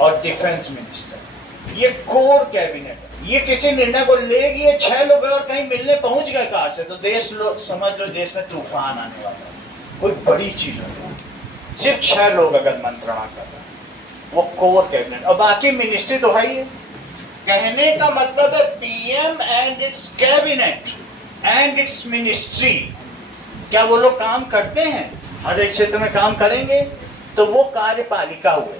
और डिफेंस मिनिस्टर। ये कोर कैबिनेट है, ये किसी निर्णय को लेगी, ये 6 लोग और कहीं मिलने पहुंच गए कार से, तो देश लोग समझ लो देश में तूफान आने वाला है, कोई बड़ी चीज होगी। सिर्फ 6 लोग अगर मंत्रणा कर रहे हैं, वो कोर कैबिनेट, और बाकी मिनिस्ट्री तो है ही है। कहने का मतलब है PM and it's cabinet and its ministry, क्या वो लोग काम करते हैं? हर एक क्षेत्र में काम करेंगे, तो वो कार्यपालिका हुए।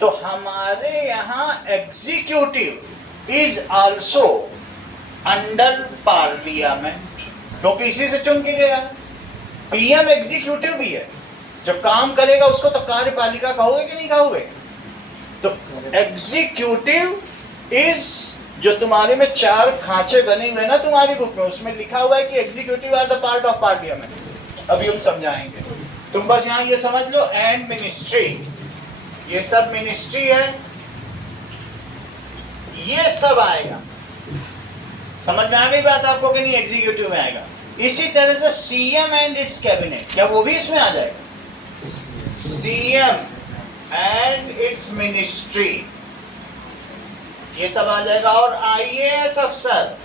तो हमारे यहाँ executive is also under parliament, क्योंकि इसी से चुन के गया। पीएम एग्जीक्यूटिव भी है, जो काम करेगा उसको तो कार्यपालिका कहोगे कि नहीं कहोगे? तो एग्जीक्यूटिव इज, जो तुम्हारे में 4 खांचे बने हुए ना तुम्हारी बुक में, उसमें लिखा हुआ है कि executive are the part of parliament. अभी हम समझाएंगे, तुम बस यहाँ ये समझ लो, एंड मिनिस्ट्री, ये सब मिनिस्ट्री है, ये सब आएगा। समझ में आ गई बात आपको कि नहीं? एग्जीक्यूटिव में आएगा। इसी तरह से सीएम एंड इट्स कैबिनेट, क्या वो भी इसमें आ जाएगा? सीएम एंड इट्स मिनिस्ट्री, ये सब आ जाएगा। और आईएएस अफसर,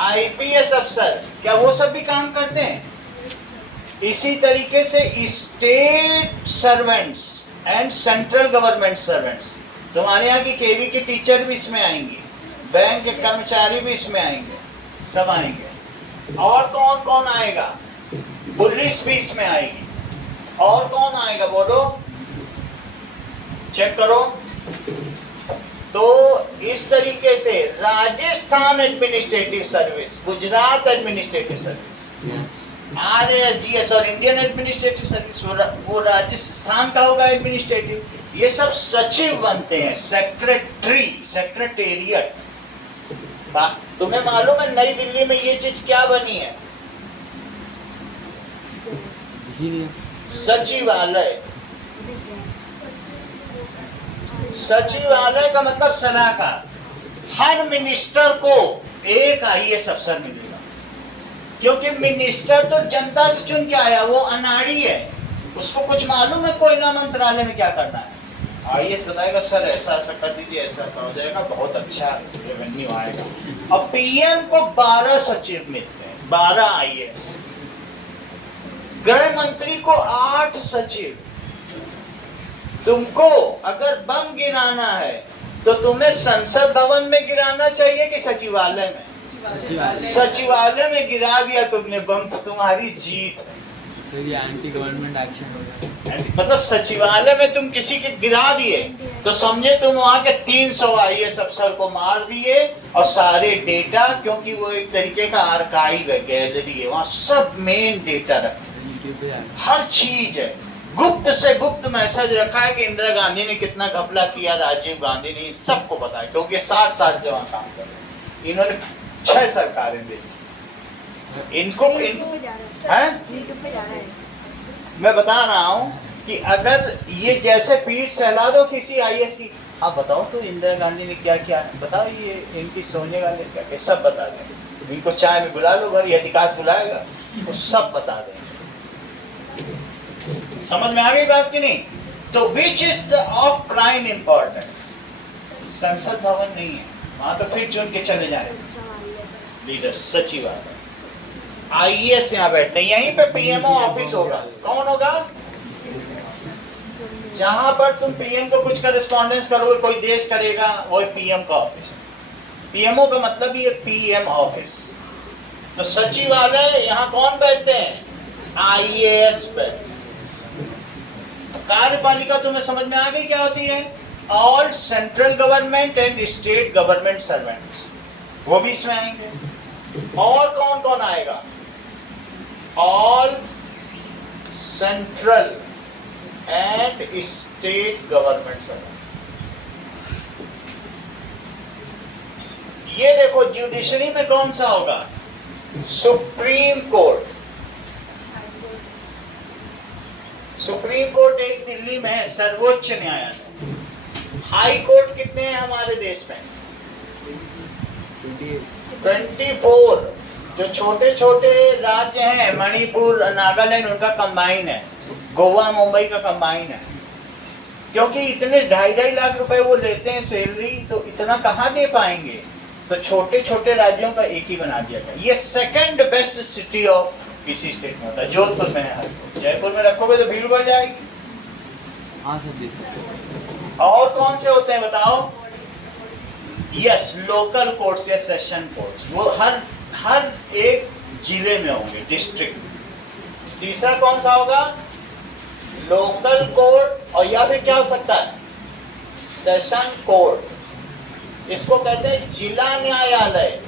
आईपीएस अफसर, क्या वो सब भी काम करते हैं? इसी तरीके से state servants and central government servants, तुम्हारे यहाँ की केवी के टीचर भी इसमें आएंगे, बैंक के कर्मचारी भी इसमें आएंगे, सब आएंगे। और कौन कौन आएगा? पुलिस भी इसमें आएगी। और कौन आएगा बोलो, चेक करो। तो इस तरीके से Rajasthan administrative service, Gujarat administrative service, RASGS और इंडियन एडमिनिस्ट्रेटिव सर्विस, वो राजस्थान का होगा एडमिनिस्ट्रेटिव। ये सब सचिव बनते हैं, सेक्रेटरी, सेक्रेटेरिएट। तुम्हें मालूम है नई दिल्ली में ये चीज क्या बनी है? दिखी नहीं है। सचिवालय। सचिवालय का मतलब सलाहकार। हर मिनिस्टर को एक IAS अफसर मिलेगा, क्योंकि मिनिस्टर तो जनता से चुन के आया, वो अनाड़ी है, उसको कुछ मालूम है कोयला मंत्रालय में क्या करना है। IAS बताएगा सर ऐसा ऐसा कर दीजिए, ऐसा ऐसा हो जाएगा, बहुत अच्छा रेवेन्यू आएगा। और PM को 12 सचिव मिलते हैं, 12 IAS। गृह मंत्री को 8 सचिव। तुमको अगर बम गिराना है तो तुम्हें संसद भवन में गिराना चाहिए कि सचिवालय में? सचिवालय में गिरा दिया तुमने बम तो तुम्हारी जीत है। सर ये एंटी गवर्नमेंट एक्शन होगा। मतलब सचिवालय में तुम किसी के गिरा दिए तो समझे तुम वहां के 300 IAS अफसर को मार दिए, और सारे डेटा, क्योंकि वो एक तरीके का आर्काइव है, गैलरी है, वहां सब मेन डेटा रखे, यूट्यूब पे जाना। हर चीज है। गुप्त से गुप्त मैसेज रखा है कि इंदिरा गांधी ने कितना घपला किया, राजीव गांधी ने, सबको पता है, क्योंकि 60 साल से वहां काम कर रहे हैं। इन्होंने 6 सरकारें दी। इनको मैं बता रहा हूँ कि अगर ये जैसे पीठ सहला दो किसी IAS की, आप बताओ तो इंदिरा गांधी ने क्या किया, बताओ ये इनकी सोने वाले क्या क्या, सब बता दें। इनको चाय में बुला लो, घर अधिकाश बुलाएगा, वो सब बता दें। समझ में आ गई बात की नहीं? तो which is of prime importance? संसद भवन नहीं है वहां, तो फिर चुन के चले जाए लीडर। सचिवालय, IAS यहाँ बैठते, यहीं पे PMO ऑफिस होगा। कौन होगा? जहां पर तुम PM को कुछ करेस्पॉन्डेंस करोगे, कोई देश करेगा, वो PM का ऑफिस है। PMO का मतलब ये PM ऑफिस। तो सचिवालय यहाँ कौन बैठते हैं? IAS पे। कार्यपालिका तुम्हें समझ में आ गई क्या होती है? All central government and state government servants, वो भी इसमें आएंगे। और कौन कौन आएगा? All central and state government servant. ये देखो ज्यूडिशरी में कौन सा होगा? Supreme court. सुप्रीम कोर्ट एक दिल्ली में है, सर्वोच्च न्यायालय। हाई कोर्ट कितने हैं हमारे देश में? 24। जो छोटे छोटे राज्य हैं, मणिपुर, नागालैंड, उनका कंबाइन है। गोवा, मुंबई का कंबाइन है। क्योंकि इतने 2.5 लाख रुपए वो लेते हैं सैलरी, तो इतना कहाँ दे पाएंगे, तो छोटे छोटे राज्यों का एक ही बना दिया गया। ये सेकंड बेस्ट सिटी ऑफ किसी स्टेट में होता है। जोधपुर में है, जयपुर में रखोगे तो भीड़ बढ़ जाएगी। हाँ सब देख सकते हैं। और कौन से होते हैं बताओ? यस, लोकल कोर्ट्स या सेशन कोर्ट्स, वो हर एक जिले में होंगे, डिस्ट्रिक्ट। तीसरा कौन सा होगा? लोकल कोर्ट, और या फिर क्या हो सकता है? Session court. इसको कहते हैं जिला न्यायालय,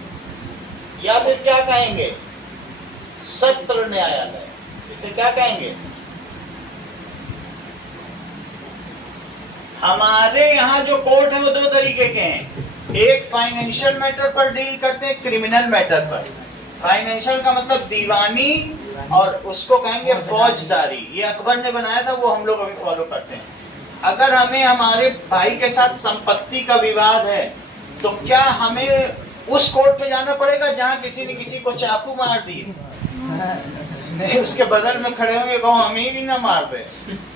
या फिर क्या कहेंगे? सत्र न्यायालय। इसे क्या कहेंगे? हमारे यहाँ जो कोर्ट है वो 2 तरीके के हैं। एक फाइनेंशियल मैटर पर डील करते हैं, क्रिमिनल मैटर पर। फाइनेंशियल का मतलब दीवानी, और उसको कहेंगे फौजदारी। ये अकबर ने बनाया था, वो हम लोग अभी फॉलो करते हैं। अगर हमें हमारे भाई के साथ संपत्ति का विवाद है, तो क्या हमें उस कोर्ट में जाना पड़ेगा जहाँ किसी ने किसी को चाकू मार दिए? नहीं, उसके बगल में खड़े होंगे, कहो हमें भी ना मार दे।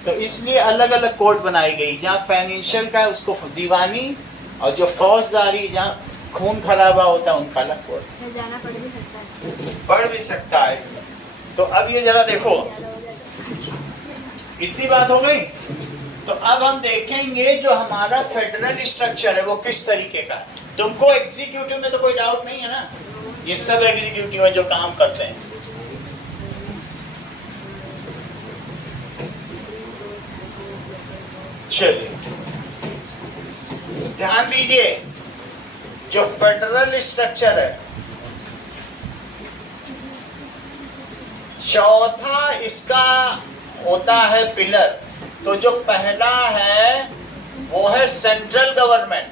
तो इसलिए अलग अलग कोर्ट बनाई गई। जहाँ फाइनेंशियल का है उसको दीवानी, और जो फौजदारी, जहाँ खून खराबा होता है, उनका अलग कोर्ट। जाना पड़ भी सकता है। पढ़ भी सकता है। तो अब ये जरा देखो, इतनी बात हो गई। तो अब हम देखेंगे जो हमारा फेडरल स्ट्रक्चर है वो किस तरीके का है। तुमको एग्जीक्यूटिव में तो कोई डाउट नहीं है ना? ये सब एग्जीक्यूटिव है जो काम करते हैं। चलिए ध्यान दीजिए, जो फेडरल स्ट्रक्चर है, चौथा इसका होता है पिलर। तो जो पहला है वो है central government.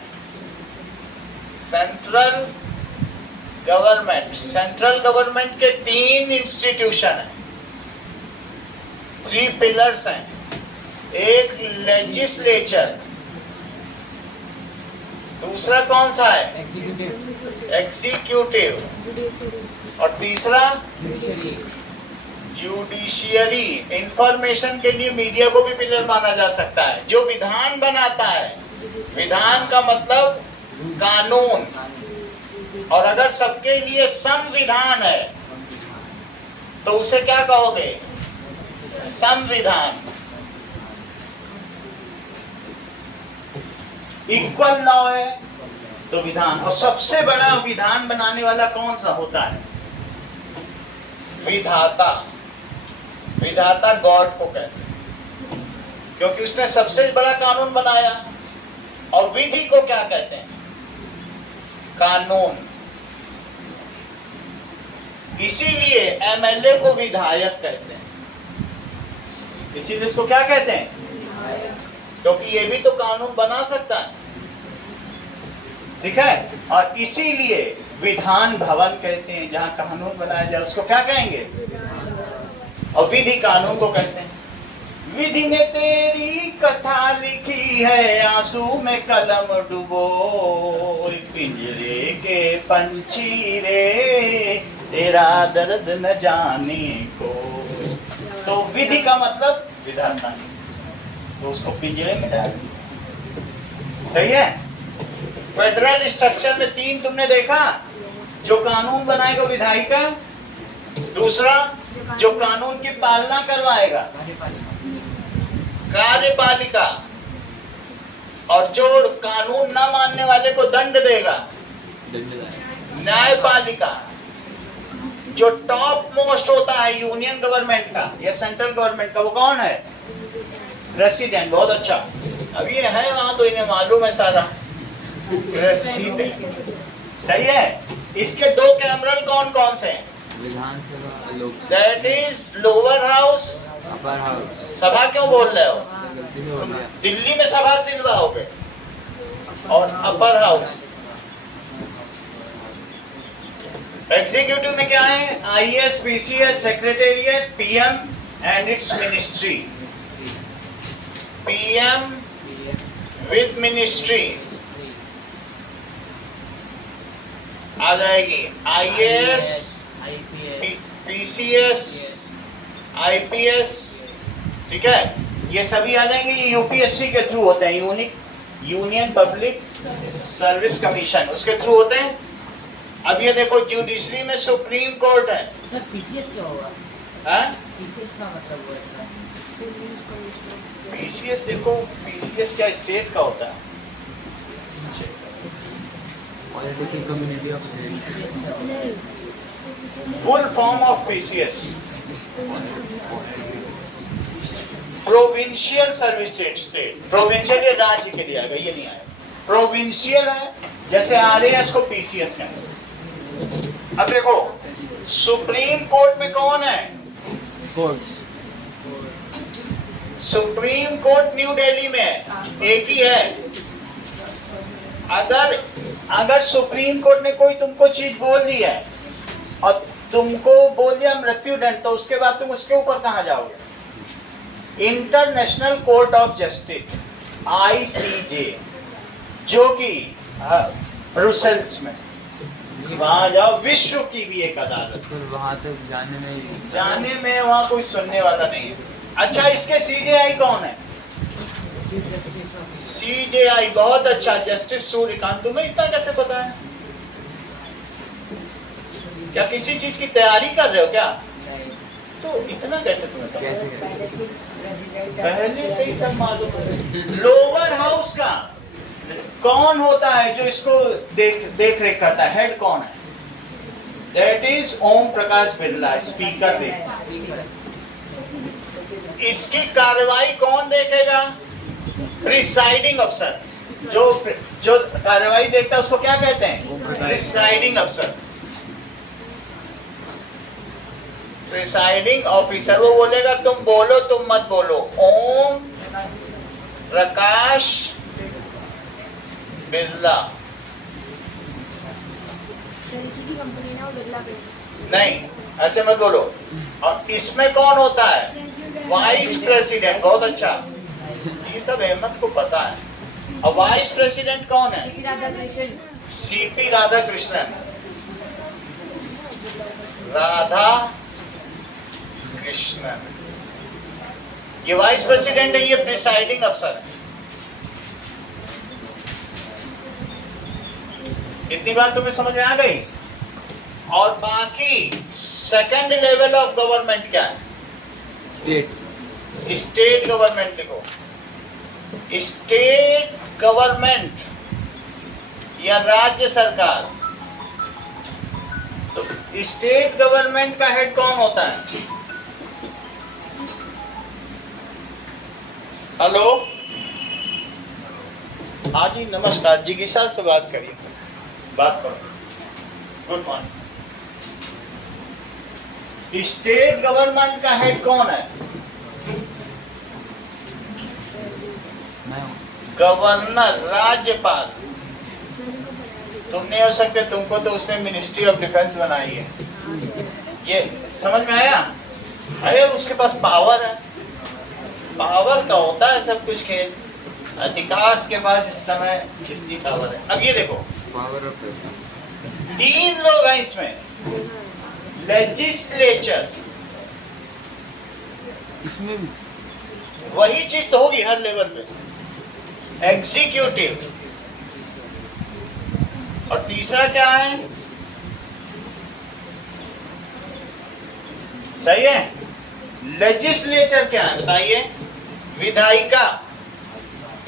Central government, central government के 3 इंस्टीट्यूशन हैं, 3 पिलर्स हैं। एक लेजिस्लेचर, दूसरा कौन सा है? एग्जीक्यूटिव, एग्जीक्यूटिव, और तीसरा जुडिशियरी। इंफॉर्मेशन के लिए मीडिया को भी पिलर माना जा सकता है। जो विधान बनाता है, विधान का मतलब कानून, और अगर सबके लिए संविधान है तो उसे क्या कहोगे? संविधान। इक्वल लॉ है तो विधान। और सबसे बड़ा विधान बनाने वाला कौन सा होता है? विधाता। विधाता गॉड को कहते हैं, क्योंकि उसने सबसे बड़ा कानून बनाया। और विधि को क्या कहते हैं? कानून। इसीलिए एमएलए को विधायक कहते हैं। इसीलिए इसको क्या कहते हैं? क्योंकि ये भी तो कानून बना सकता है, ठीक है। और इसीलिए विधान भवन कहते हैं, जहां कानून बनाया जाए उसको क्या कहेंगे? और विधि कानून को कहते हैं। विधि ने तेरी कथा लिखी है, आंसू में कलम डुबो, पिंजरे के पंछी रे, तेरा दर्द न जाने को। तो विधि का मतलब विधाता, तो उसको पिंजरे में डाल दिया। सही है। फेडरल स्ट्रक्चर में 3 तुमने देखा, जो कानून बनाएगा विधायिका, दूसरा जो कानून की पालना करवाएगा कार्यपालिका, और जो कानून न मानने वाले को दंड देगा न्यायपालिका। जो टॉप मोस्ट होता है यूनियन गवर्नमेंट का या सेंट्रल गवर्नमेंट का, वो कौन है? प्रेसिडेंट। बहुत अच्छा। अब ये है वहां तो इन्हें मालूम है सारा। प्रेसिडेंट, सही है। इसके 2 कैमरल कौन कौन से हैं? Vidhan Sabha, Lok Sabha. That is lower house, upper house. सभा क्यों बोल रहे हो? गलती से हो गया। दिल्ली में सभा दिलवाओगे। और अपर हाउस। एग्जीक्यूटिव में क्या है? IAS, PCS, secretariat, PM and its ministry. PM with ministry आ जाएगी। आईएएस, पीसीएस, आईपीएस, ठीक है, ये सभी आ जाएंगे। ये यूपीएससी के थ्रू होते हैं, यूनियन पब्लिक सर्विस कमीशन, उसके थ्रू होते हैं। अब ये देखो, जुडिशरी में सुप्रीम कोर्ट है। सर पीसीएस क्या होगा? हाँ? पीसीएस का मतलब वो है पीसीएस देखो, पीसीएस क्या स्टेट का होता है? Political community of state. Full form of PCS provincial service state. Provincial ये राज्य के लिए आएगा, ये नहीं आएगा। प्रोविंशियल है, जैसे आरएएस को पीसीएस कहते हैं। अब देखो, सुप्रीम कोर्ट में कौन है? Courts. Supreme court new Delhi में है, एक ही है। अगर सुप्रीम कोर्ट ने कोई तुमको चीज बोल दी है और तुमको बोल दिया मृत्यु दंड, तो उसके बाद तुम उसके ऊपर कहां जाओगे? International court of justice, ICJ, जो कि ब्रुसेल्स में, वहां जाओ। विश्व की भी एक अदालत। फिर वहाँ तक जाने में वहां कोई सुनने वाला नहीं है। अच्छा, इसके सीजेआई कौन है? सीजेआई, बहुत अच्छा, जस्टिस सूर्यकांत। तुम्हें इतना कैसे पता है? क्या किसी चीज की तैयारी कर रहे हो क्या? तो इतना कैसे तुम्हें पता? कैसे करें? पहले से ही सब मालूम है। लोअर हाउस का कौन होता है जो इसको देख रेख करता है? हेड कौन है? That is Om Prakash Birla, speaker देखता। इसकी कार्रवाई कौन देखेगा? प्रिसाइडिंग अफसर। जो कार्रवाई देखता है उसको क्या कहते हैं? प्रिसाइडिंग अफसर। प्रिसाइडिंग ऑफिसर, वो बोलेगा तुम बोलो तुम मत बोलो। ओम प्रकाश बिरला। सर इसी की कंपनी ना वो बिरला पे नहीं, ऐसे मत बोलो। और इसमें कौन होता है? Vice president. बहुत अच्छा, ये सब अहमद को पता है। और वाइस प्रेसिडेंट कौन है? श्री राधा कृष्ण। सीपी राधाकृष्णन। राधा कृष्णन ये वाइस प्रेसिडेंट है, ये प्रिसाइडिंग अफसर है। इतनी बात तुम्हें समझ में आ गई? और बाकी सेकंड लेवल ऑफ गवर्नमेंट क्या है? स्टेट। स्टेट गवर्नमेंट लिखो। स्टेट गवर्नमेंट या राज्य सरकार। तो स्टेट गवर्नमेंट का हेड कौन होता है? हेलो, हाँ जी नमस्कार, जिज्ञासा से बात करिए, बात करो। Good morning. स्टेट गवर्नमेंट का हेड कौन है? मैं हूँ। गवर्नर, राज्यपाल। तुम नहीं हो सकते, तुमको तो उसने मिनिस्ट्री ऑफ डिफेंस बनाई है। ये समझ में आया? अरे उसके पास पावर है, पावर का होता है सब कुछ खेल। अधिकांश के पास इस समय कितनी पावर है? अब ये देखो, पावर ऑफ प्रेस। 3 लोग हैं इसमें। लेजिस्लेचर, इसमें भी वही चीज तो होगी हर लेवल पे। एग्जीक्यूटिव, और तीसरा क्या है? सही है। लेजिस्लेचर क्या है बताइए? विधायिका।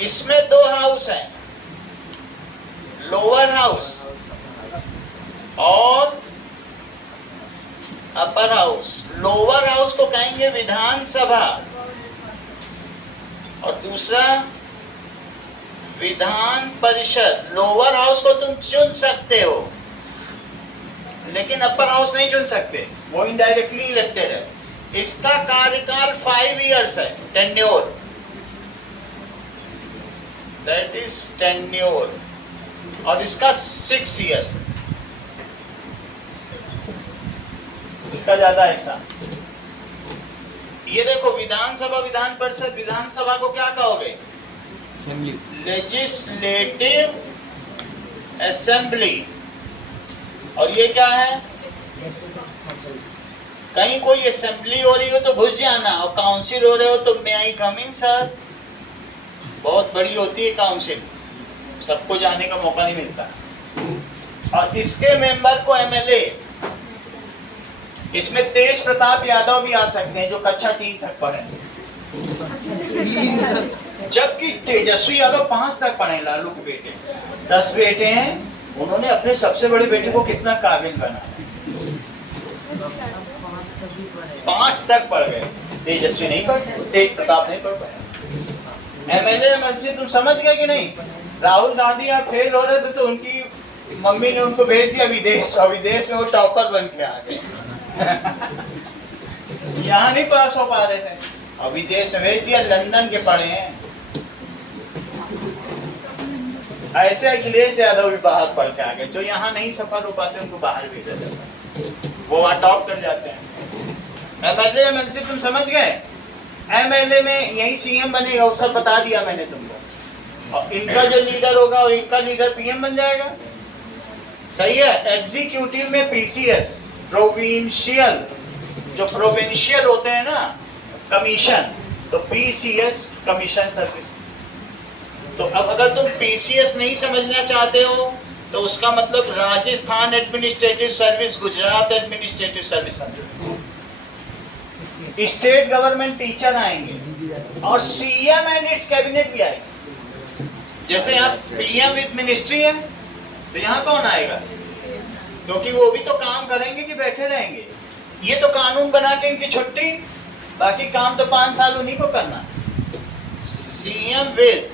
इसमें 2 हाउस हैं, लोअर हाउस और अपर हाउस। लोअर हाउस को कहेंगे विधानसभा और दूसरा विधान परिषद। लोअर हाउस को तुम चुन सकते हो लेकिन अपर हाउस नहीं चुन सकते, वो इनडायरेक्टली इलेक्टेड है। इसका कार्यकाल 5 इयर्स है, टेन्योर, दैट इज टेन्योर। और इसका 6 इयर्स है, इसका ज्यादा हिस्सा। ये देखो, विधानसभा, विधान परिषद। विधानसभा को क्या कहोगे? असेंबली। Legislative assembly. और ये क्या है? कहीं कोई असेंबली हो रही हो तो घुस जाना, और काउंसिल हो रहे हो तो मे आई कम इन सर। बहुत बड़ी होती है काउंसिल, सबको जाने का मौका नहीं मिलता। और इसके मेंबर को एमएलए। इसमें तेज प्रताप यादव भी आ सकते हैं जो कक्षा 3 तक पढ़े, जबकि तेजस्वी यादव 5 तक पढ़े। लालू के बेटे 10 बेटे हैं, उन्होंने अपने सबसे बड़े बेटे को कितना काबिल बना, 5 तक पढ़ गए। तेजस्वी नहीं पढ़, तेज प्रताप नहीं पढ़ पाए। एमएलए एमएलसी तुम समझ गए कि नहीं? राहुल गांधी यहाँ फेल हो रहे थे तो उनकी मम्मी ने उनको भेज दिया विदेश, और विदेश में वो टॉपर बन के आ गए। यहाँ नहीं पास हो पा रहे थे और विदेश में भेज दिया, लंदन के पढ़े हैं। ऐसे अखिलेश यादव भी बाहर पढ़ के आ गए, जो यहाँ नहीं सफल हो पाते उनको बाहर भेजा जाता है, वो वहाँ टॉप कर जाते हैं। एमएलए एमएलसी तुम समझ गए? एमएलए में यही सीएम बनेगा, वो सब बता दिया मैंने तुमको। और इनका जो लीडर होगा और इनका लीडर पीएम बन जाएगा। सही है। एग्जीक्यूटिव में पीसीएस, प्रोविंशियल, जो प्रोविंशियल होते हैं ना कमीशन, तो पीसीएस कमीशन सर्विस। तो अब अगर तुम पीसीएस नहीं समझना चाहते हो तो उसका मतलब Rajasthan administrative service, Gujarat administrative service समझो। स्टेट गवर्नमेंट टीचर आएंगे और सीएम एंड इट्स कैबिनेट भी आएगी। जैसे यहाँ पीएम विद मिनिस्ट्री है तो यहाँ कौन आएगा? क्योंकि वो भी तो काम करेंगे कि बैठे रहेंगे। ये तो कानून बना के इनकी छुट्टी, बाकी काम तो 5 साल उन्हीं को करना। सीएम विद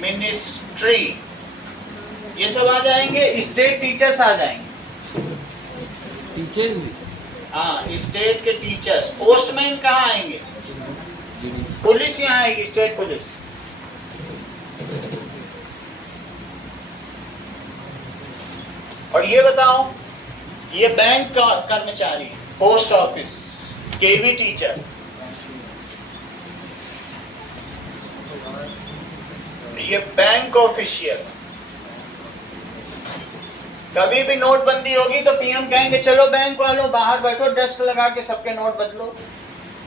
मिनिस्ट्री, ये सब आ जाएंगे। स्टेट टीचर्स आ जाएंगे। टीचर भी। हाँ, स्टेट के टीचर्स। पोस्टमैन कहाँ आएंगे? पुलिस यहाँ आएगी, स्टेट पुलिस। और ये बताओ, ये बैंक का कर्मचारी, पोस्ट ऑफिस, केवी टीचर, ये बैंक ऑफिशियल। कभी भी नोटबंदी होगी तो पीएम कहेंगे चलो बैंक वालों बाहर बैठो, डेस्क लगा के सबके नोट बदलो।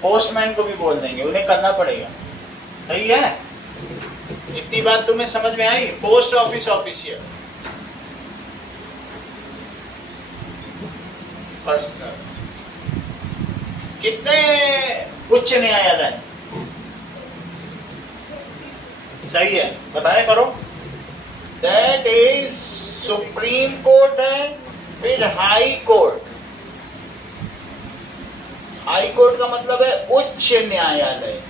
पोस्टमैन को भी बोल देंगे, उन्हें करना पड़ेगा। सही है? इतनी बात तुम्हें समझ में आई? Post office official, personal. कितने उच्च न्यायालय? सही है, बताया करो। दैट इज सुप्रीम कोर्ट है, फिर हाई कोर्ट। हाई कोर्ट का मतलब है उच्च न्यायालय,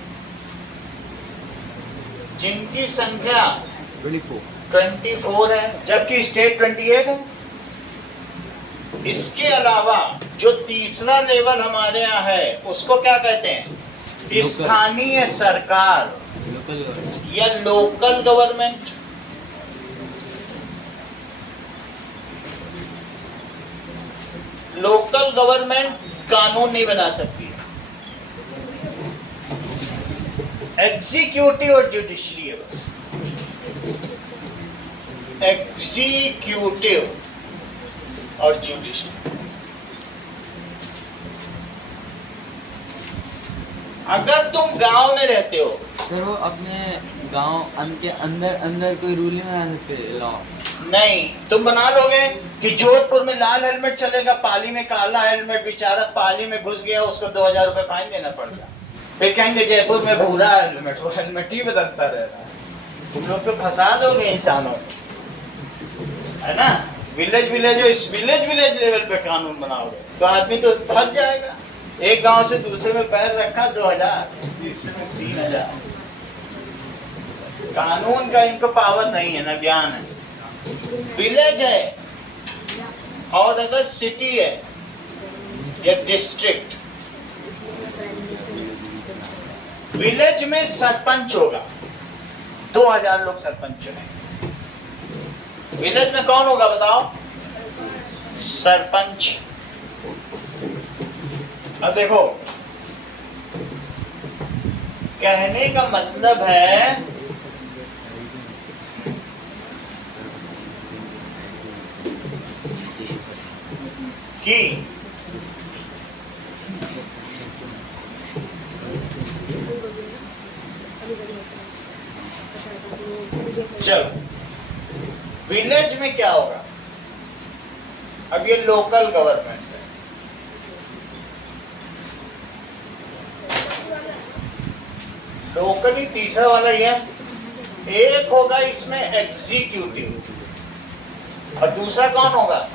जिनकी संख्या 24 है, जबकि स्टेट 28 है। इसके अलावा जो तीसरा लेवल हमारे यहाँ है उसको क्या कहते हैं? स्थानीय सरकार या लोकल गवर्नमेंट। लोकल गवर्नमेंट कानून नहीं बना सकती। एग्जीक्यूटिव और जुडिशरी है बस। एग्जीक्यूटिव और जुडिशरी। अगर तुम गांव में रहते हो, सर वो अपने गांव के अंदर अंदर कोई रूल नहीं बना सकते, लॉ? नहीं, तुम बना लोगे कि जोधपुर में लाल हेलमेट चलेगा, पाली में काला हेलमेट। बेचारा पाली में घुस गया, उसको 2000 रुपए फाइन देना पड़ेगा। फिर कहेंगे जयपुर में भूरा हेलमेट, वो हेलमेट ही बदलता रह रहा है। तुम लोग तो फंसा दोगे इंसानों को, है ना? विलेज लेवल पे कानून बनाओगे तो आदमी तो फंस जाएगा। एक गांव से दूसरे में पैर रखा 2000, तीसरे में 3000। कानून का इनको पावर नहीं है, ना ज्ञान है। विलेज है और अगर सिटी है या डिस्ट्रिक्ट, विलेज में सरपंच होगा, 2000 लोग सरपंच चुने। विलेज में कौन होगा बताओ? सरपंच। अब देखो, कहने का मतलब है कि चलो, विलेज में क्या होगा? अब ये लोकल गवर्नमेंट है। लोकली तीसरा वाला ये एक होगा, इसमें एग्जीक्यूटिव, और दूसरा कौन होगा?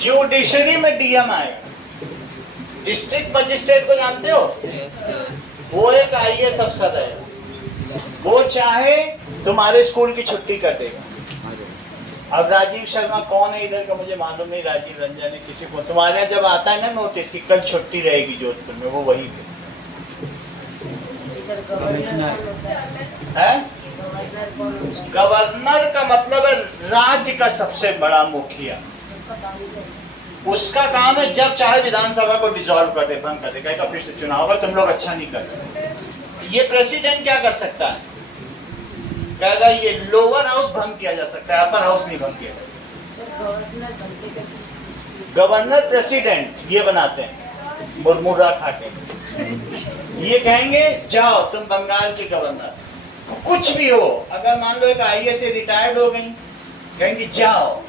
जुडिशरी में डीएम आएगा। डिस्ट्रिक्ट मजिस्ट्रेट को जानते हो? वो एक आईएएस अफसर है। वो चाहे तुम्हारे स्कूल की छुट्टी कर देगा। अब राजीव शर्मा कौन है इधर का मुझे मालूम नहीं, राजीव रंजन है, किसी को तुम्हारे यहाँ जब आता है ना नोटिस कि कल छुट्टी रहेगी जोधपुर में, वो वही भेजता है। गवर्नर का मतलब है राज्य का सबसे बड़ा मुखिया। उसका काम है जब चाहे विधानसभा को डिसॉल्व कर दे, भंग कर दे, कहेगा फिर से चुनाव होगा, तुम लोग अच्छा नहीं कर रहे। ये प्रेसिडेंट क्या कर सकता है? कहेगा ये लोअर हाउस भंग किया जा सकता है, अपर हाउस नहीं भंग किया जा सकता। गवर्नर प्रेसिडेंट ये बनाते हैं मुरमुरा खा के। ये कहेंगे जाओ तुम बंगाल के गवर्नर, कुछ भी हो, अगर मान लो एक आईएएस से रिटायर्ड हो गई, कहेंगे जाओ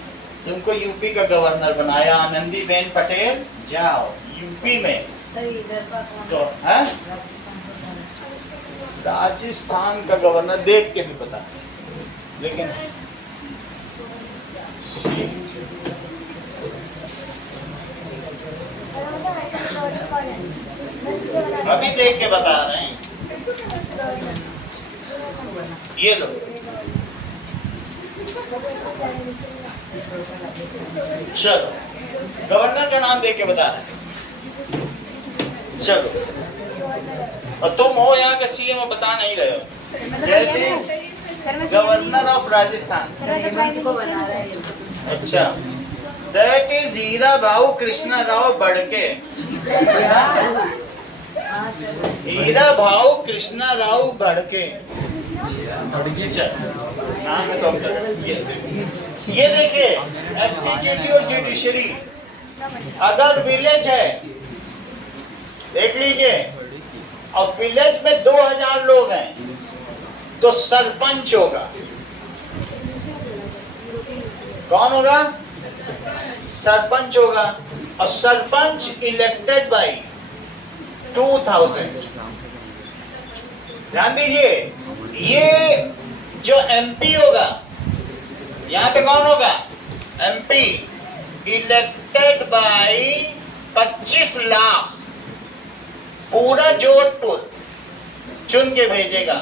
तुमको यूपी का गवर्नर बनाया आनंदीबेन पटेल, जाओ यूपी में। तो है राजस्थान का गवर्नर देख के भी पता, लेकिन अभी देख के बता रहे हैं। ये लो चलो, गवर्नर का नाम देख के बता रहे हैं। चलो, और तुम हो यहाँ के सीएम, बता नहीं रहे हो। That is governor of Rajasthan. अच्छा, दैट इज हीरा भाऊ कृष्णा राव बड़के। हीरा भाऊ कृष्णा राव बड़के। नाम है तो हम ये देखिए, एग्जीक्यूटिव और जुडिशरी। अगर विलेज है, देख लीजिए, और विलेज में 2000 लोग हैं तो सरपंच होगा। कौन होगा? सरपंच होगा। और सरपंच इलेक्टेड बाय 2000। ध्यान दीजिए, ये जो एमपी होगा, यहाँ पे कौन होगा? MP elected by 25 lakh. पूरा जोधपुर चुन के भेजेगा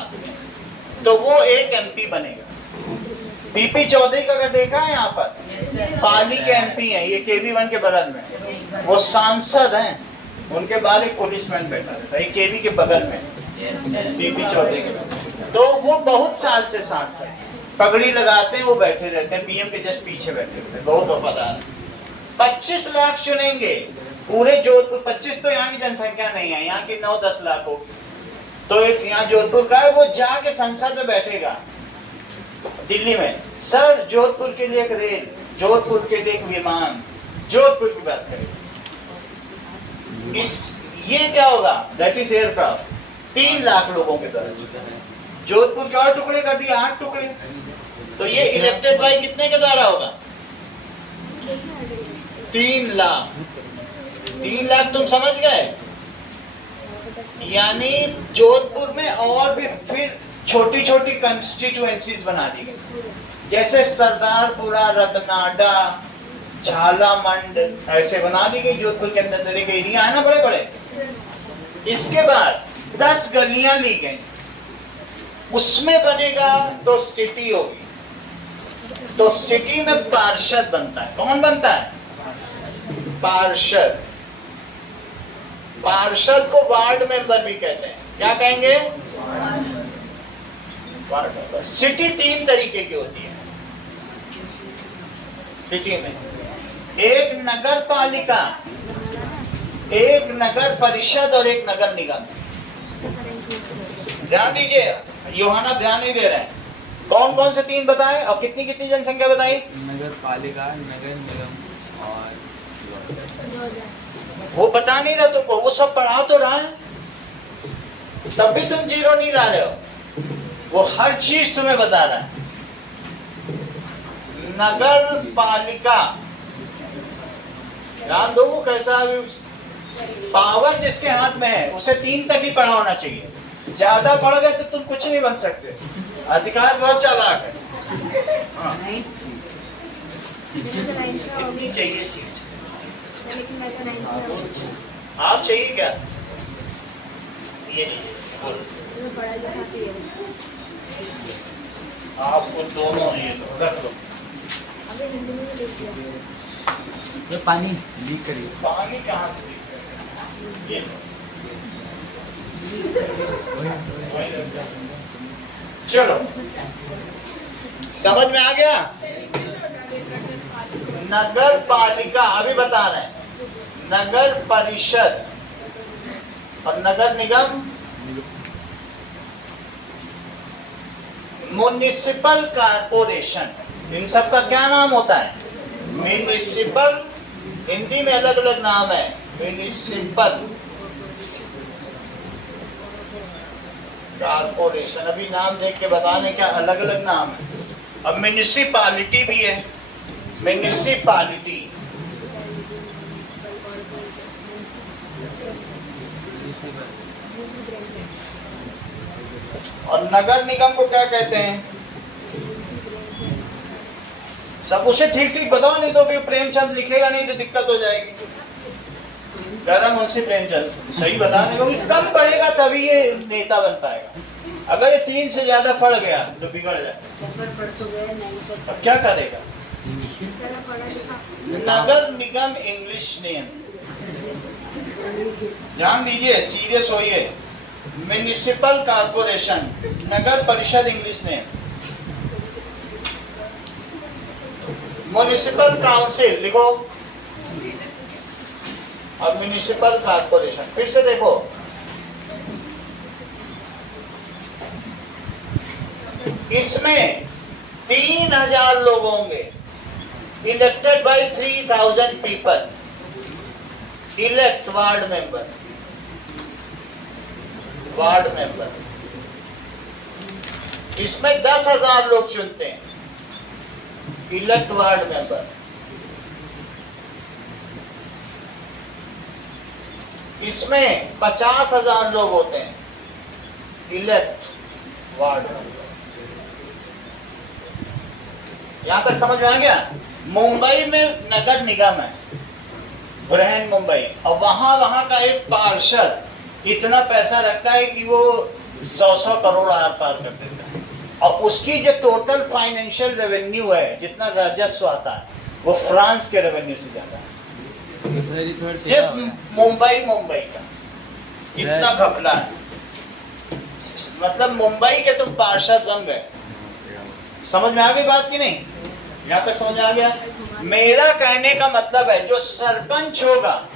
तो वो एक एमपी बनेगा। पीपी चौधरी का अगर देखा है यहाँ पर, पाली के एमपी हैं, ये केवी1 के बगल में, वो सांसद हैं, उनके बाद एक पुलिसमैन बैठा रहता है केवी के बगल में, पीपी चौधरी के। तो वो बहुत साल से सांसद, पगड़ी लगाते हैं, वो बैठे रहते हैं, पीएम के जस्ट पीछे बैठे रहते हैं, बहुत वफादार। 25 लाख चुनेंगे पूरे जोधपुर। 25 तो यहाँ की जनसंख्या नहीं है, यहाँ की 9-10 लाख हो, तो एक यहाँ जोधपुर का है, वो जाके संसद में बैठेगा दिल्ली में। सर, जोधपुर के लिए एक रेल, जोधपुर के लिए एक विमान, जोधपुर की बात करें। ये क्या होगा? That is aircraft. 3 लाख लोगों के द्वारा जोधपुर के और टुकड़े कर दिए, 8 टुकड़े। तो ये इलेक्टेड बाय कितने के द्वारा होगा? 3 लाख। 3 लाख तुम समझ गए? यानी जोधपुर में और भी फिर छोटी छोटी कंस्टिट्यूएंसीज बना दी गई, जैसे सरदारपुरा, रतनाडा, झालामंड, ऐसे बना दी गई जोधपुर के अंदर। तरह के एरिया है ना बड़े बड़े। इसके बाद 10 गलियां ली गई, उसमें बनेगा तो सिटी होगी। तो सिटी में पार्षद बनता है। कौन बनता है? पार्षद। पार्षद को वार्ड मेंबर भी कहते हैं। क्या कहेंगे? Ward member. सिटी 3 तरीके की होती है सिटी में। एक नगर पालिका, एक नगर परिषद और एक नगर निगम। ध्यान दीजिए, योहाना ध्यान नहीं दे रहे हैं। कौन कौन से 3 बताए और कितनी कितनी जनसंख्या बताई? नगर पालिका, नगर निगम और वो बता नहीं रहा तुमको, वो सब पढ़ा तो रहा है, तब भी तुम 0 नहीं ला रहे हो। वो हर चीज तुम्हें बता रहा है। नगर पालिका, ध्यान दो, कैसा पावर जिसके हाथ में है उसे 3 तक ही पढ़ा होना चाहिए। ज्यादा पढ़ गए तो तुम कुछ नहीं बन सकते। अधिकांश बहुत चालाक है। हाँ। कितनी चाहिए सीट? आप चाहिए क्या? ये आपको दोनों ये रख लो। ये पानी लीक करिए। पानी कहाँ से लीक करेगा? ये चलो, समझ में आ गया? नगर पालिका अभी बता रहे हैं, नगर परिषद और नगर निगम। म्युनिसिपल कारपोरेशन, इन सब का क्या नाम होता है? म्युनिसिपल। हिंदी में अलग अलग नाम है। म्युनिसिपल कारपोरेशन, अभी नाम देख के बताने क्या अलग अलग नाम है। अब म्युनिसिपैलिटी भी है। म्युनिसिपैलिटी और नगर निगम को क्या कहते हैं? सब उसे ठीक ठीक बताओ, नहीं तो फिर प्रेमचंद लिखेगा नहीं तो दिक्कत हो जाएगी। कह मुंशी प्रेमचंद सही बताने को, कम पढ़ेगा तभी ये नेता बन पाएगा। अगर ये 3 से ज्यादा पढ़ गया तो बिगड़ जाए। अब क्या करेगा? सर मैं पढ़ा लिखा। नगर निगम इंग्लिश नेम, ध्यान दीजिए, सीरियस होइए। म्युनिसिपल कॉर्पोरेशन, नगर परिषद इंग्लिश नेम। म्युनिसिपल काउंसिल लिखो और म्युनिसिपल कॉर्पोरेशन। फिर से देखो, इसमें 3000 लोग होंगे, elected by 3000 people, elect ward member, ward member. इसमें 10,000 लोग चुनते हैं, इलेक्ट वार्ड मेंबर। इसमें 50,000 लोग होते हैं, इलेक्ट वार्ड मेंबर। यहां तक समझ में आ गया? मुंबई में नगर निगम है, बृहन मुंबई, और वहां का एक पार्षद इतना पैसा रखता है कि वो 100 करोड़ आर पार कर देता है, और उसकी जो टोटल फाइनेंशियल रेवेन्यू है, जितना राजस्व आता है, वो फ्रांस के रेवेन्यू से ज्यादा है। सर ये थोड़ा सिर्फ मुंबई का इतना घपला है। मतलब मुंबई के तुम पार्षद बन गए। समझ में आ गई बात की नहीं? यहाँ तक समझ में आ गया? मेरा कहने का मतलब है, जो सरपंच होगा,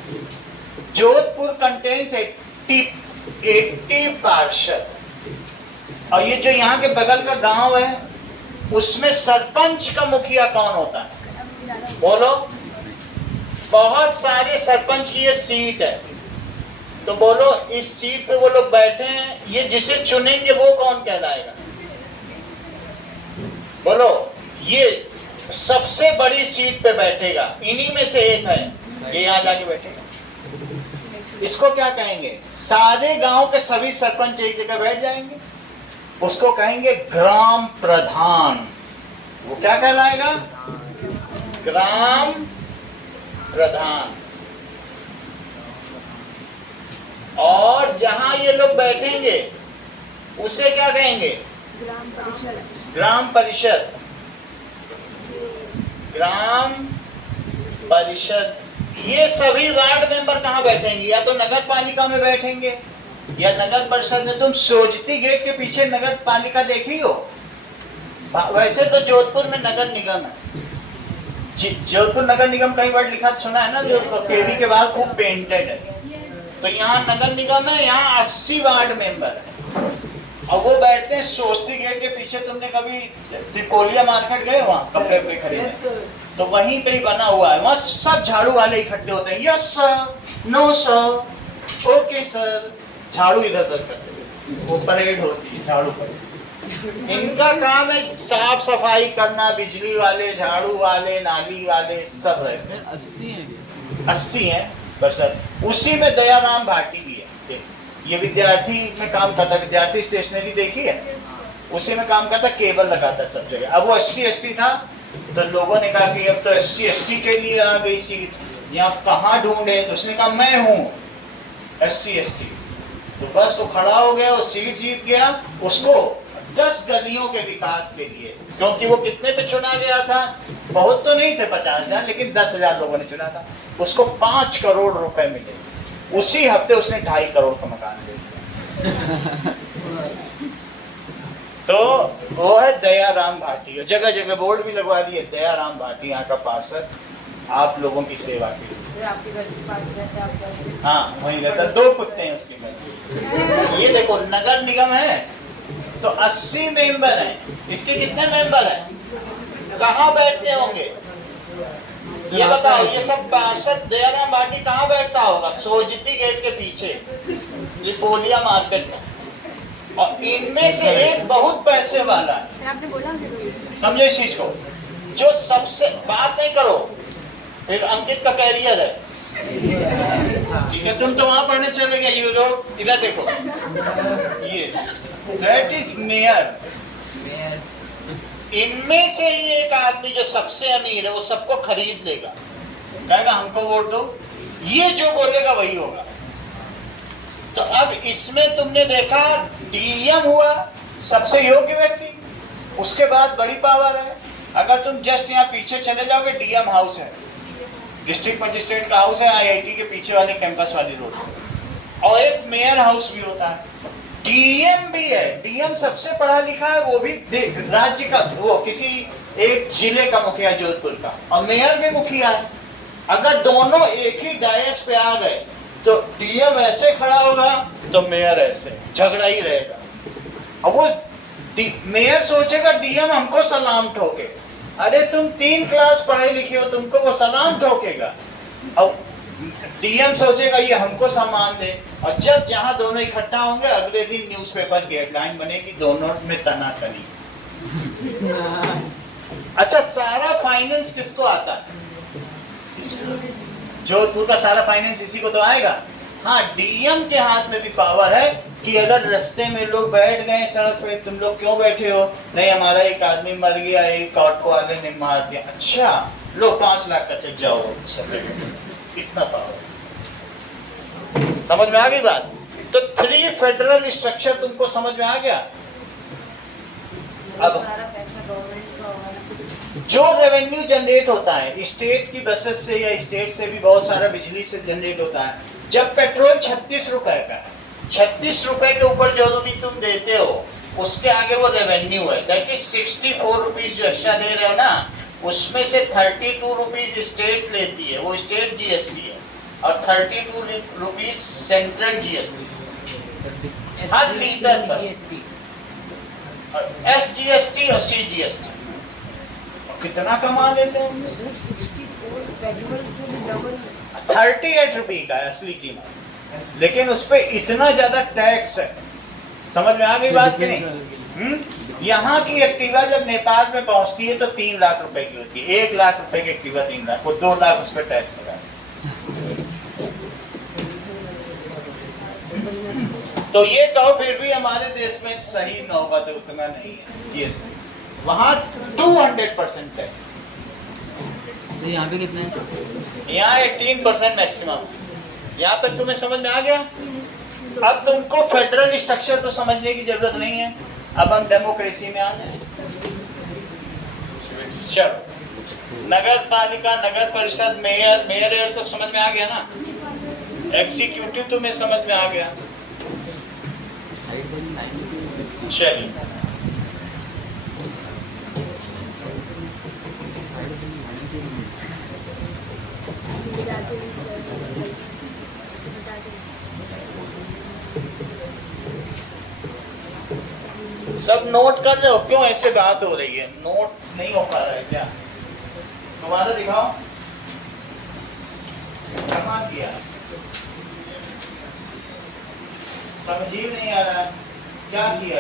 जोधपुर कंटेन्स 80 पार्षद, और ये जो यहाँ के बगल का गांव है, उसमें सरपंच का मुखिया कौन होता है? बोलो। बहुत सारे सरपंच की ये सीट है, तो बोलो इस सीट पे वो लोग बैठे हैं, ये जिसे चुनेंगे वो कौन कहलाएगा? बोलो। ये सबसे बड़ी सीट पे बैठेगा, इन्हीं में से एक है, ये यहाँ जाके बैठेगा। इसको क्या कहेंगे? सारे गांव के सभी सरपंच एक जगह बैठ जाएंगे, उसको कहेंगे ग्राम प्रधान। वो क्या कहलाएगा? ग्राम प्रधान। और जहां ये लोग बैठेंगे उसे क्या कहेंगे? ग्राम परिषद। ग्राम परिषद। ग्राम परिषद। ये सभी वार्ड मेंबर कहाँ बैठेंगे? या तो नगर पालिका में बैठेंगे या नगर परिषद में। तुम सोजती गेट के पीछे नगर पालिका देखी हो? वैसे तो जोधपुर में नगर निगम है। जोधपुर नगर निगम कई बार लिखा सुना है ना, जो केवी के बाहर खूब पेंटेड है। तो यहाँ नगर निगम है, यहाँ 80 वार्ड मेंबर है, और वो बैठते हैं सोजती गेट के पीछे। तुमने कभी त्रिपोलिया मार्केट गए वहाँ कपड़े पे खरीदने? तो वहीं पे ही बना हुआ है, वहाँ सब झाड़ू वाले इकट्ठे होते हैं। Yes sir, no sir, okay sir, झाड़ू इधर उधर करते हैं। वो परेड होती है झाड़ू परेड। इनका काम है साफ सफाई करना। बिजली वाले, झाड़ू वाले, नाली वाले सब रहते हैं। 80 हैं। 80 हैं बरसात। उसी में दयाराम भाटी भी है, ये विद्यार्थी में काम करता है। विद्यार्थी स्टेशनरी देखी है, उसी में काम करता, केबल लगाता है सब जगह। अब वो SC/ST था, तो लोगों ने कहा कि अब तो SC/ST के लिए आ गई सीट, यहाँ कहाँ ढूंढे? तो उसने कहा मैं हूँ SC/ST। तो बस वो खड़ा हो गया, वो सीट जीत गया। उसको 10 गलियों के विकास के लिए, क्योंकि वो कितने पे चुना गया था? बहुत तो नहीं थे, 50,000, लेकिन 10,000 लोगों ने चुना था। उसको 5 करोड़ रुपए मिले। उसी हफ्ते उसने 2.5 करोड़ का मकान ले लिया। तो वो है दयाराम भाटी। जगह जगह बोर्ड भी लगवा दिए, दयाराम भाटी यहाँ का पार्षद, आप लोगों की सेवा के लिए। सर आपके घर के पास रहता है आपका? हाँ वहीं रहता, 2 कुत्ते हैं उसके घर। ये देखो नगर निगम है तो 80 मेंबर हैं। इसके कितने मेंबर हैं? कहाँ बैठते होंगे ये बताओ? ये सब पार्षद दयाराम भाटी कहाँ बैठता होगा? सोजती गेट के पीछे, त्रिपोलिया मार्केट में। और इनमें से एक बहुत पैसे वाला है। सर आपने बोला कि समझे इस चीज को? जो सबसे बात नहीं करो, एक अंकित का कैरियर है, ठीक है? तुम तो वहां पढ़ने चले गए यूरोप। इधर देखो, ये दैट इज मेयर। इनमें से ही एक आदमी जो सबसे अमीर है, वो सबको खरीद लेगा, कहेगा हमको वोट दो, ये जो बोलेगा वही होगा। तो अब इसमें तुमने देखा DM हुआ सबसे योग्य व्यक्ति, उसके बाद बड़ी पावर है अगर तुम जस्ट यहाँ पीछे चले जाओगे, डीएम हाउस है, डिस्ट्रिक्ट मजिस्ट्रेट का हाउस है, आईआईटी के पीछे वाले कैंपस वाली रोड पे। और एक मेयर हाउस भी होता है, डीएम भी है। डीएम सबसे पढ़ा लिखा है, वो भी राज्य का, वो किसी एक जिले का मुखिया जोधपुर का, और मेयर भी मुखिया है। अगर दोनों एक ही डायस पे आ गए तो डीएम ऐसे खड़ा होगा तो मेयर ऐसे, झगड़ा ही रहेगा। अब वो मेयर सोचेगा डीएम हमको सलाम ठोके, अरे तुम 3 क्लास पढ़े लिखे हो, तुमको वो सलाम ठोकेगा। अब डीएम सोचेगा ये हमको सम्मान दे, और जब जहां दोनों इकट्ठा होंगे अगले दिन न्यूज़पेपर की हेडलाइन बनेगी, दोनों में तनातनी। अच्छा, सारा फाइनेंस किसको आता है? जोधपुर का सारा फाइनेंस इसी को तो आएगा। हाँ, डीएम के हाथ में भी पावर है कि अगर रास्ते में लोग बैठ गए सड़क पे, तुम लोग क्यों बैठे हो? नहीं, हमारा एक आदमी मर गया, एक ऑटो वाले ने मार दिया। अच्छा, लो 5 लाख का चेक, जाओ सब। इतना पावर, समझ में आ गई बात? तो 3 फेडरल स्ट्रक्चर तुमको समझ में आ गया। अब सारा पैसा गवर्नमेंट का होगा। जो रेवेन्यू जनरेट होता है स्टेट की बसेस से या स्टेट से भी बहुत सारा बिजली से जनरेट होता है। जब पेट्रोल 36 रुपए का है, 36 रुपए के ऊपर जो भी तुम देते हो उसके आगे वो रेवेन्यू है। दैट इज 64 रुपीज जो एक्स्ट्रा दे रहे हो ना, उसमें से 32 रुपीज स्टेट लेती है, वो स्टेट जीएसटी है, और 32 रुपीज सेंट्रल जीएसटी हर लीटर पर, एसजीएसटी और सीजीएसटी। कितना कमा लेते हैं? 38 रुपये का है असली कीमत, लेकिन उस पर इतना ज्यादा टैक्स है। समझ में आ गई बात कि नहीं? यहाँ की एक्टिवा जब नेपाल में पहुंचती है तो 3 लाख रुपए की होती है। 1 लाख रुपए की एक्टिवा 3 लाख, वो 2 लाख उस पर टैक्स लगा। तो ये कहो फिर भी हमारे देश में सही नौबत उतना नहीं है जीएसटी, वहाँ 200% टैक्स। तो यहाँ पे कितने हैं? यहाँ 18% मैक्सिमम। यहाँ तक तुम्हें समझ में आ गया? अब तुमको फेडरल स्ट्रक्चर तो समझने की जरूरत नहीं है, अब हम डेमोक्रेसी में आ जाए। चलो, नगर पालिका, नगर परिषद, मेयर, मेयर सब समझ में आ गया ना? एग्जीक्यूटिव तुम्हें समझ में आ गया? चलिए, सब नोट कर रहे हो? क्यों ऐसे बात हो रही है? नोट नहीं हो पा रहा है क्या? तुम्हारा दिखाओ, कहाँ किया? समझ ही नहीं आ रहा है क्या किया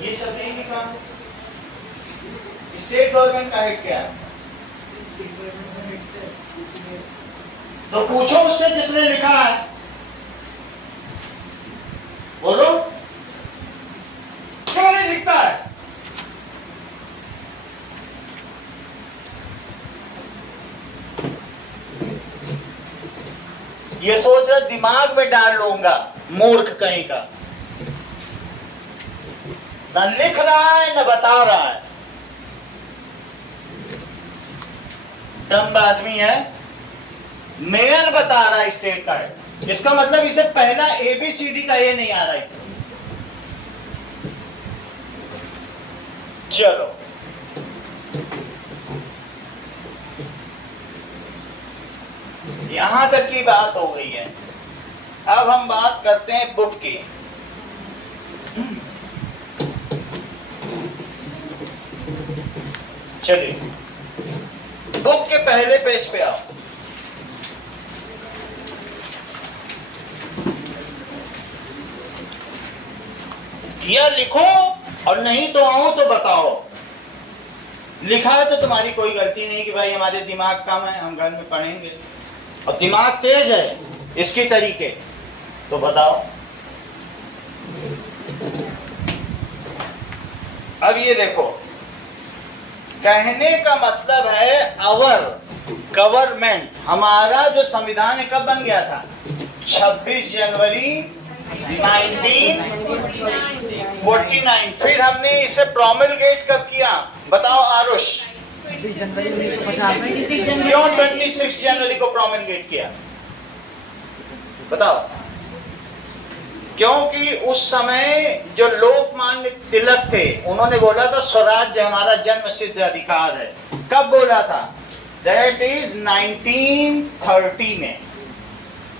ये सब नहीं लिखा। स्टेट गवर्नमेंट का हेड क्या है? तो पूछो उससे जिसने लिखा है, बोलो क्यों नहीं लिखता है? ये सोच रहा दिमाग में डाल लूंगा, मूर्ख कहीं का। न लिख रहा है न बता रहा है, दम आदमी है। मेयर बता रहा है स्टेट का है, इसका मतलब इसे पहला ABCD का ये नहीं आ रहा इसे। चलो, यहां तक की बात हो गई है। अब हम बात करते हैं बुक की। चलिए, बुक के पहले पेज पे आओ। या लिखो और नहीं तो आओ तो बताओ। लिखा है तो तुम्हारी कोई गलती नहीं कि भाई हमारे दिमाग कम है, हम घर में पढ़ेंगे। और दिमाग तेज है इसकी तरीके, तो बताओ। अब ये देखो, कहने का मतलब है अवर गवर्नमेंट, हमारा जो संविधान है कब बन गया था? 26 जनवरी 1949। 49। फिर हमने इसे प्रोमलगेट कब किया, बताओ आरुष, 26 जनवरी 1950। क्यों 26 जनवरी को प्रोमलगेट किया, बताओ। क्योंकि उस समय जो लोकमान्य तिलक थे उन्होंने बोला था स्वराज्य हमारा जन्म सिद्ध अधिकार है। कब बोला था, दैट इज 1930 में।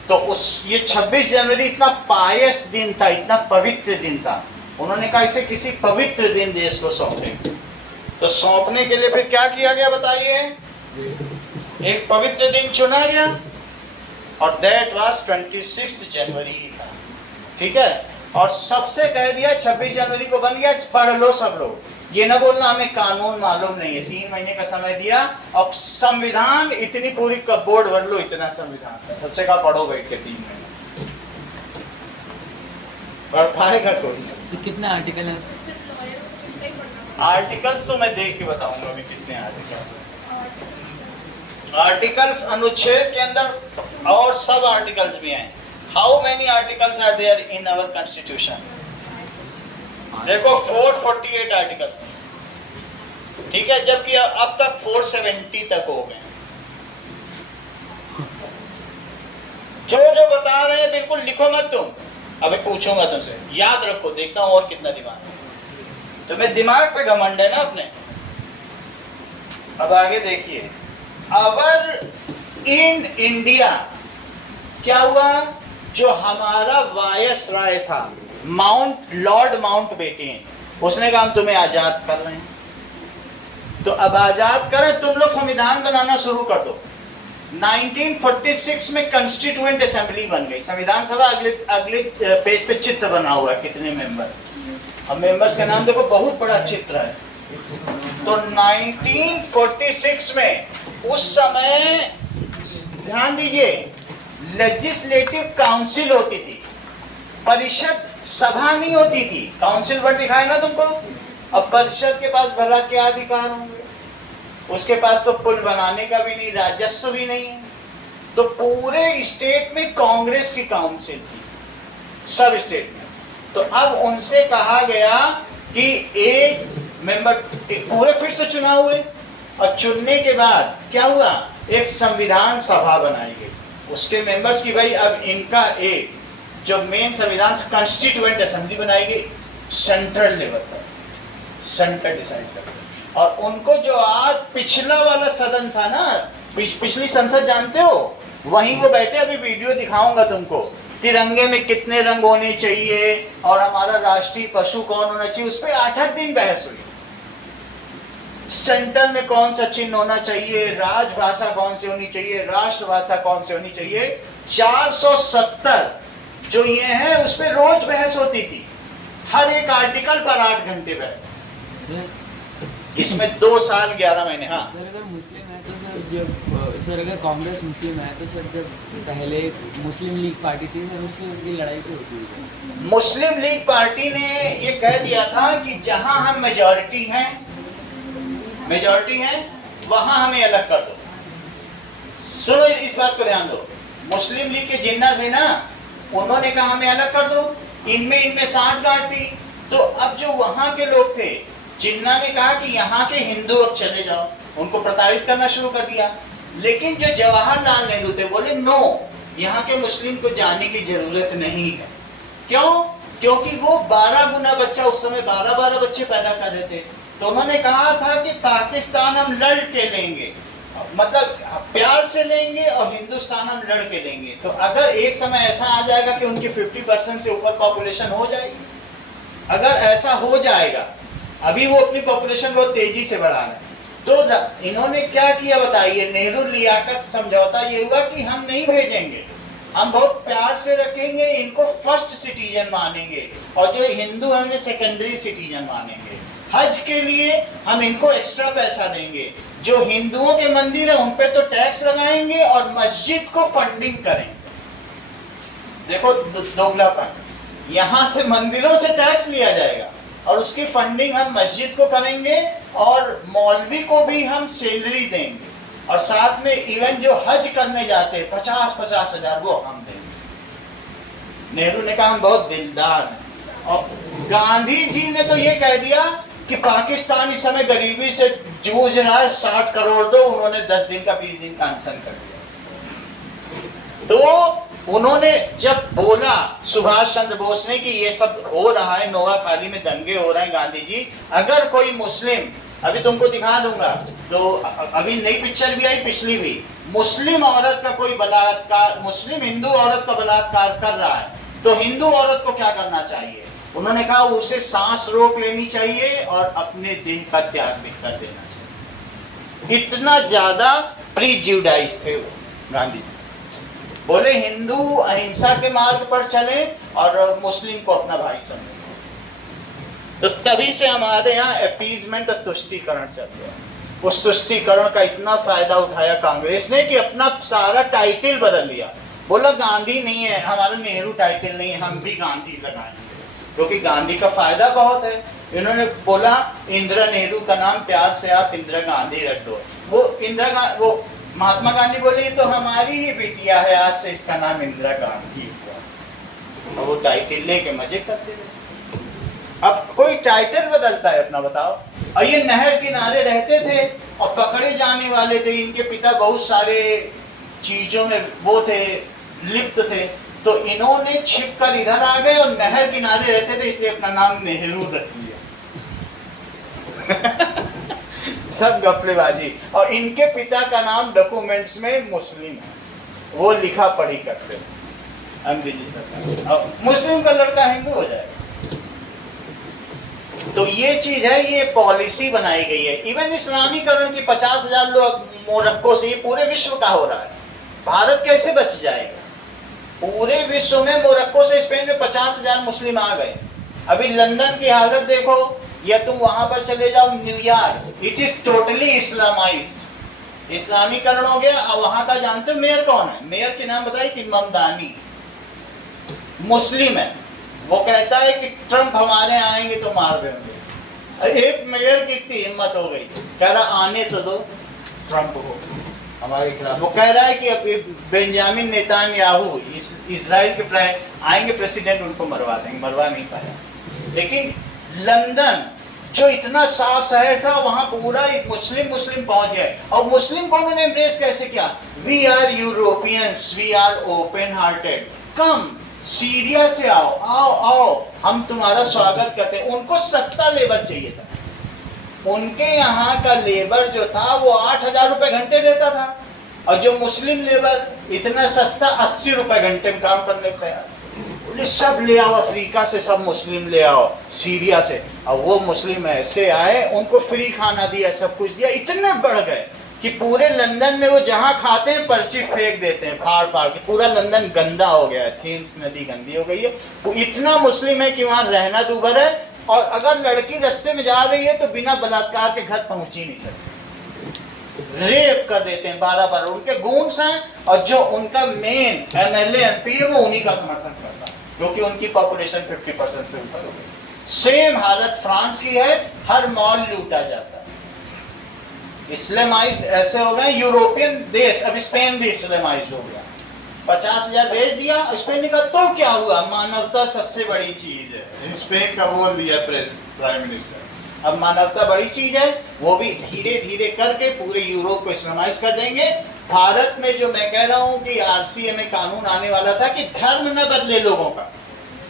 तो उस ये 26 जनवरी इतना पायस दिन था, इतना पवित्र दिन था, उन्होंने कहा इसे किसी पवित्र दिन देश को सौंपे। तो सौंपने के लिए फिर क्या किया गया बताइए, एक पवित्र दिन चुना गया और दैट वाज 26 जनवरी ही था, ठीक है। और सबसे कह दिया 26 जनवरी को बन गया, पढ़ लो सब लोग, ये ना बोलना हमें कानून मालूम नहीं है। 3 महीने का समय दिया और संविधान इतनी पूरी कपबोर्ड भर लो, इतना संविधान था। सबसे कहा पढ़ो बैठ के 3 महीने, पढ़ पाएगा कोई। तो कितना आर्टिकल है? आर्टिकल्स तो मैं देख के बताऊंगा अभी कितने आर्टिकल्स हैं। आर्टिकल्स अनुच्छेद के अंदर और सब आर्टिकल्स भी हैं। How many articles are there in our constitution? देखो 448 आर्टिकल्स हैं, ठीक है, जबकि अब तक 470 तक हो गए। जो जो बता रहे हैं बिल्कुल लिखो मत तुम, अभी पूछूंगा तुमसे, याद रखो, देखता हूं और कितना दिमाग है। तुम्हें दिमाग पे घमंड है ना अपने। अब आगे देखिए, अवर इन इंडिया क्या हुआ, जो हमारा वायसराय था लॉर्ड माउंटबेटन, उसने कहा हम तुम्हें आजाद कर रहे हैं। तो अब आजाद करें, तुम लोग संविधान बनाना शुरू कर दो। 1946 में कॉन्स्टिट्यूएंट असेंबली बन गई, संविधान सभा अगले पेज पे चित्र बना हुआ है, कितने मेंबर। अब मेंबर्स के नाम देखो, बहुत बड़ा चित्र है। तो 1946 में उस समय ध्यान दीजिए, लेजिस्लेटिव काउंसिल होती थी, परिषद सभा नहीं होती थी। काउंसिल वर्ड दिखाया ना तुमको। अब परिषद के पास भला क्या अधिकार होंगे, उसके पास तो पुल बनाने का भी नहीं, राजस्व भी नहीं है। तो पूरे स्टेट में कांग्रेस की काउंसिल थी, सब स्टेट में। तो अब उनसे कहा गया कि एक मेंबर पूरे फिर से चुनाव हुए, और चुनने के बाद क्या हुआ, एक संविधान सभा बनाई गई। उसके मेंबर्स की भाई अब इनका एक जो मेन संविधान कॉन्स्टिट्यूएंट असेंबली बनाई गई सेंट्रल लेवल पर, सेंटर डिसाइड करते। और उनको जो आज पिछला वाला सदन था ना, पिछली संसद जानते हो, वहीं वो बैठे, अभी वीडियो दिखाऊंगा तुमको, तिरंगे में कितने रंग होने चाहिए और हमारा राष्ट्रीय पशु कौन होना चाहिए, उस पर 8 दिन बहस हुई। सेंटर में कौन सा चिन्ह होना चाहिए, राजभाषा कौन सी होनी चाहिए, राष्ट्रभाषा कौन सी होनी चाहिए, 470 जो ये है उस पर रोज बहस होती थी, हर एक आर्टिकल पर 8 घंटे बहस। इसमें 2 साल 11 महीने। हाँ सर, अगर मुस्लिम है तो सर, जब सर अगर कांग्रेस मुस्लिम है तो सर, जब पहले मुस्लिम लीग पार्टी थी सर, उससे उनकी लड़ाई तो होती है। मुस्लिम लीग पार्टी ने ये कह दिया था कि जहां हम मेजॉरिटी हैं वहां हमें अलग कर दो। सुनो इस बात को ध्यान दो, मुस्लिम लीग के जिन्ना थे ना, उन्होंने कहा हमें अलग कर दो, इनमें 60 गांठ थी। तो अब जो वहां के लोग थे, जिन्ना ने कहा कि यहाँ के हिंदू अब चले जाओ, उनको प्रताड़ित करना शुरू कर दिया। लेकिन जो जवाहरलाल नेहरू थे बोले नो, यहाँ के मुस्लिम को जाने की जरूरत नहीं है। क्यों? क्योंकि वो 12 गुना बच्चा, उस समय 12 बच्चे पैदा कर रहे थे। तो उन्होंने कहा था कि पाकिस्तान हम लड़ के लेंगे, मतलब प्यार से लेंगे, और हिंदुस्तान हम लड़ के लेंगे। तो अगर एक समय ऐसा आ जाएगा कि उनकी 50% से ऊपर पॉपुलेशन हो जाएगी, अगर ऐसा हो जाएगा, अभी वो अपनी पॉपुलेशन बहुत तेजी से बढ़ा रहे हैं, तो इन्होंने क्या किया बताइए, नेहरू लियाकत समझौता ये हुआ कि हम नहीं भेजेंगे, हम बहुत प्यार से रखेंगे, इनको फर्स्ट सिटीजन मानेंगे, और जो हिंदू हैं उन्हें सेकेंडरी सिटीजन मानेंगे। हज के लिए हम इनको एक्स्ट्रा पैसा देंगे, जो हिंदुओं के मंदिर है उन पे तो टैक्स लगाएंगे, और मस्जिद को फंडिंग करेंगे। देखो दोगलापन, यहाँ से मंदिरों से टैक्स लिया जाएगा और उसकी फंडिंग हम मस्जिद को करेंगे, और मौलवी को भी हम सैलरी देंगे, और साथ में इवन जो हज करने जाते हैं 50,000 वो हम देंगे। नेहरू ने कहा हम बहुत दिलदार हैं। और गांधी जी ने तो ये कह दिया कि पाकिस्तान इस समय गरीबी से जूझ रहा है, 60 करोड़ दो। उन्होंने 10 दिन का 20 दिन का अनशन कर दिया। तो उन्होंने जब बोला सुभाष चंद्र बोस ने कि ये सब हो रहा है, नोआखाली में दंगे हो रहे हैं, गांधी जी अगर कोई मुस्लिम, अभी तुमको दिखा दूंगा, तो अभी नई पिक्चर भी आई, पिछली भी, मुस्लिम औरत का कोई बलात्कार, मुस्लिम हिंदू औरत का बलात्कार कर रहा है, तो हिंदू औरत को क्या करना चाहिए? उन्होंने कहा उसे सांस रोक लेनी चाहिए और अपने देह का त्याग भी कर देना चाहिए। इतना ज्यादा प्रीजुडाइज थे वो गांधी जी। बोले हिंदू अहिंसा के मार्ग पर चले और मुस्लिम को अपना भाई समझे। तो तभी से हमारे यहाँ अपीजमेंट और तुष्टीकरण चल रहा है। उस तुष्टीकरण का इतना फायदा उठाया कांग्रेस ने कि अपना सारा टाइटल बदल लिया। बोला गांधी नहीं है, हमारा नेहरू टाइटल नहीं है, हम भी गांधी लगाएंगे, क्योंकि गांधी का फायदा बहुत है। इन्होंने बोला इंदिरा नेहरू का नाम प्यार से आप इंदिरा गांधी रख दो। वो महात्मा गांधी बोले ये तो हमारी ही बिटिया है, आज से इसका नाम इंदिरा गांधी हुआ। और वो टाइटल लेके मजे करते रहे। अब कोई टाइटल बदलता है अपना, बताओ। और ये नहर किनारे रहते थे और पकड़े जाने वाले थे। इनके पिता बहुत सारे चीजों में वो थे, लिप्त थे, तो इन्होंने छिप कर इधर आ गए और नहर किनारे रहते थे, इसलिए अपना नाम नेहरू रख लिया। सब गफलेबाजी। और इनके पिता का नाम डॉक्यूमेंट्स में मुस्लिम है, वो लिखा पढ़ी करते थे अंग्रेजी सरकार। अब मुस्लिम का लड़का हिंदू हो जाएगा। तो ये चीज है, ये पॉलिसी बनाई गई है। इवन इस्लामीकरण की 50,000 लोग मोरक्को से, ये पूरे विश्व का हो रहा है। भारत कैसे बच जाएगा? पूरे विश्व में मोरक्को से स्पेन में 50,000 मुस्लिम आ गए। अभी लंदन की हालत देखो, या तुम वहां पर चले जाओ न्यूयॉर्क, इट इज टोटली इस्लामाइज्ड। इस्लामीकरण हो गया। अब वहां का जानते हो मेयर कौन है? मेयर के नाम बताइए। कि ममदानी मुस्लिम है। वो कहता है कि ट्रंप हमारे आएंगे तो मार देंगे। एक मेयर की इतनी हिम्मत हो गई, कह रहा आने तो दो ट्रंप को हमारे खिलाफ। वो कह रहा है कि अब बेंजामिन नेतान्याहू इजराइल के आएंगे प्रेसिडेंट, उनको मरवा देंगे। मरवा नहीं पाया। लेकिन लंदन जो इतना साफ शहर था, वहां पूरा मुस्लिम पहुंच गए। और मुस्लिम को उन्होंने एम्ब्रेस कैसे किया? We are Europeans, we are open hearted, come Syria से आओ आओ आओ, हम तुम्हारा स्वागत करते हैं। उनको सस्ता लेबर चाहिए था। उनके यहाँ का लेबर जो था वो 8,000 रुपए घंटे लेता था, और जो मुस्लिम लेबर इतना सस्ता 80 रुपए घंटे में काम करने को तैयार। बोले सब ले आओ, अफ्रीका से सब मुस्लिम ले आओ, सीरिया से। और वो मुस्लिम ऐसे आए, उनको फ्री खाना दिया, सब कुछ दिया। इतने बढ़ गए कि पूरे लंदन में वो जहां खाते हैं पर्ची फेंक देते हैं फाड़ फाड़ के। पूरा लंदन गंदा हो गया है, थेम्स नदी गंदी हो गई है। वो इतना मुस्लिम है कि वहां रहना दूभर है। और अगर लड़की रास्ते में जा रही है तो बिना बलात्कार के घर पहुंच ही नहीं सकती, रेप कर देते हैं 12 उनके गूंस हैं। और जो उनका मेन MLA MP है वो उन्हीं का समर्थन करता है, क्योंकि उनकी पॉपुलेशन 50% से ऊपर हो गई। सेम हालत फ्रांस की है, हर मॉल लूटा जाता है। इस्लामाइज्ड ऐसे हो गए यूरोपियन देश। अब स्पेन भी इस्लामाइज्ड हो गया। 50,000 भेज दिया, स्पेन ने कहा तो क्या हुआ, मानवता सबसे बड़ी चीज है। स्पेन का बोल दिया प्राइम मिनिस्टर। अब मानवता बड़ी चीज है, वो भी धीरे धीरे करके पूरे यूरोप को इस्लामाइज कर देंगे। भारत में जो मैं कह रहा हूँ कि RCA में कानून आने वाला था कि धर्म न बदले लोगों का,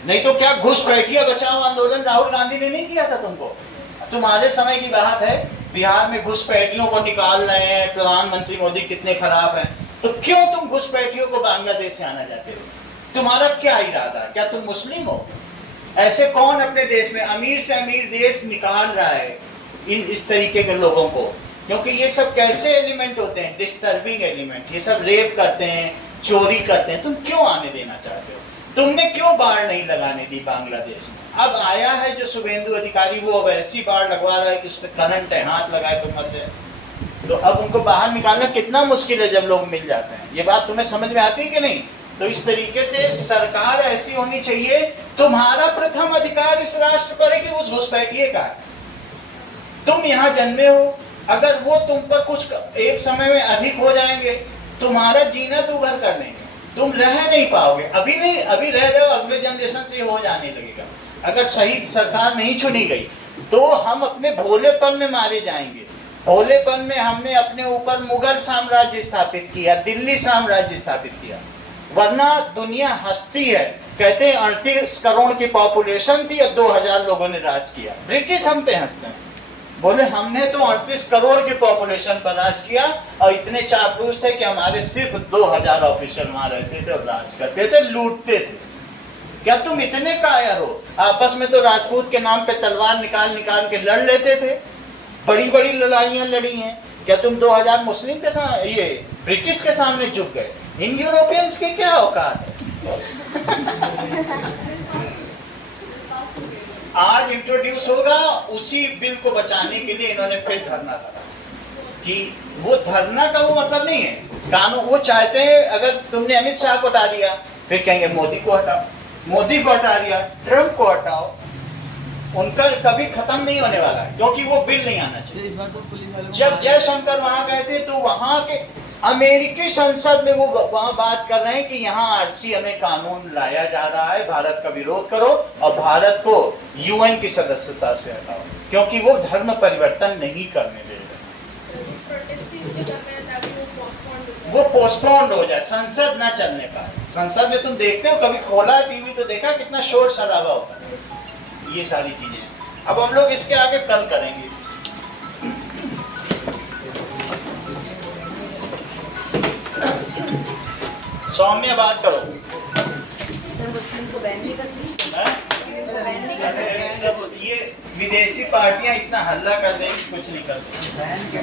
नहीं तो क्या घुसपैठिया बचाओ आंदोलन राहुल गांधी ने नहीं किया था तुमको? तुम्हारे समय की बात है, बिहार में घुसपैठियों को निकाल रहे हैं, प्रधानमंत्री मोदी कितने खराब हैं, तो क्यों तुम घुसपैठियों को बांग्लादेश से आना चाहते हो? तुम्हारा क्या इरादा? क्या तुम मुस्लिम हो? ऐसे कौन अपने देश में अमीर से अमीर देश निकाल रहा है इस तरीके के लोगों को? क्योंकि ये सब कैसे एलिमेंट होते हैं? Disturbing element. ये सब रेप करते हैं, चोरी करते हैं। तुम क्यों आने देना चाहते हो? तुमने क्यों बाढ़ नहीं लगाने दी बांग्लादेश में? अब आया है जो शुभेंदु अधिकारी, वो अब ऐसी बाढ़ लगवा रहा है कि उसमें करंट है, हाथ लगाए तो मर जाए। तो अब उनको बाहर निकालना कितना मुश्किल है जब लोग मिल जाते हैं। ये बात तुम्हें समझ में आती है कि नहीं? तो इस तरीके से सरकार ऐसी होनी चाहिए। तुम्हारा प्रथम अधिकार इस राष्ट्र पर है कि उस घुसपैठिए का। तुम यहाँ जन्मे हो, अगर वो तुम पर कुछ एक समय में अधिक हो जाएंगे, तुम्हारा जीना दूभर कर देंगे, तुम रह नहीं पाओगे। अभी नहीं, अभी रह रहे हो, अगले जनरेशन से हो जाने लगेगा। अगर सही सरकार नहीं चुनी गई तो हम अपने भोलेपन में मारे जाएंगे। भोलेपन में हमने अपने ऊपर मुगल साम्राज्य स्थापित किया, दिल्ली साम्राज्य स्थापित किया, वरना दुनिया हंसती है। कहते हैं 38 करोड़ की पॉपुलेशन थी और 2000 लोगों ने राज किया। ब्रिटिश हम पे हंसते हैं, बोले हमने तो 38 करोड़ की पॉपुलेशन पर राज किया और इतने चापलूस थे कि हमारे सिर्फ 2000 ऑफिसर वहां रहते थे और राज करते थे, लूटते थे। क्या तुम इतने कायर हो? आपस में तो राजपूत के नाम पे तलवार निकाल निकाल के लड़ लेते थे, बड़ी बड़ी लड़ाइयां लड़ी हैं। क्या तुम 2000 मुस्लिम के सामने, ये ब्रिटिश के सामने झुक गए? इन यूरोपियंस की क्या औकात है? आज इंट्रोड्यूस होगा, उसी बिल को बचाने के लिए इन्होंने फिर धरना करा। कि वो धरना का वो मतलब नहीं है, कानून वो चाहते हैं। अगर तुमने अमित शाह को हटा दिया फिर कहेंगे मोदी को हटाओ, मोदी को हटा दिया ट्रंप को हटाओ। उनका कभी खत्म नहीं होने वाला है, क्योंकि वो बिल नहीं आना चाहिए। इस बार तो पुलिस वालों जब जयशंकर वहां गए थे तो वहां के अमेरिकी संसद में वो वहां बात कर रहे हैं कि यहाँ आरसीए में कानून लाया जा रहा है, भारत का विरोध करो और भारत को यूएन की सदस्यता से हटाओ, क्योंकि वो धर्म परिवर्तन नहीं करने दे रहे। वो पोस्टपोन्ड हो जाए, संसद ना चलने पाए। संसद में तुम देखते हो, कभी खोला टीवी तो देखा कितना शोर शराबा होता है। ये सारी चीजें अब हम लोग इसके आगे कल करेंगे। सौम्य बात करो। सर मुस्लिम को बैन नहीं कर सकते, हैं? मुस्लिम को बैन नहीं कर सकते। ये विदेशी पार्टियां इतना हल्ला कर देंगी, कुछ नहीं कर सकती।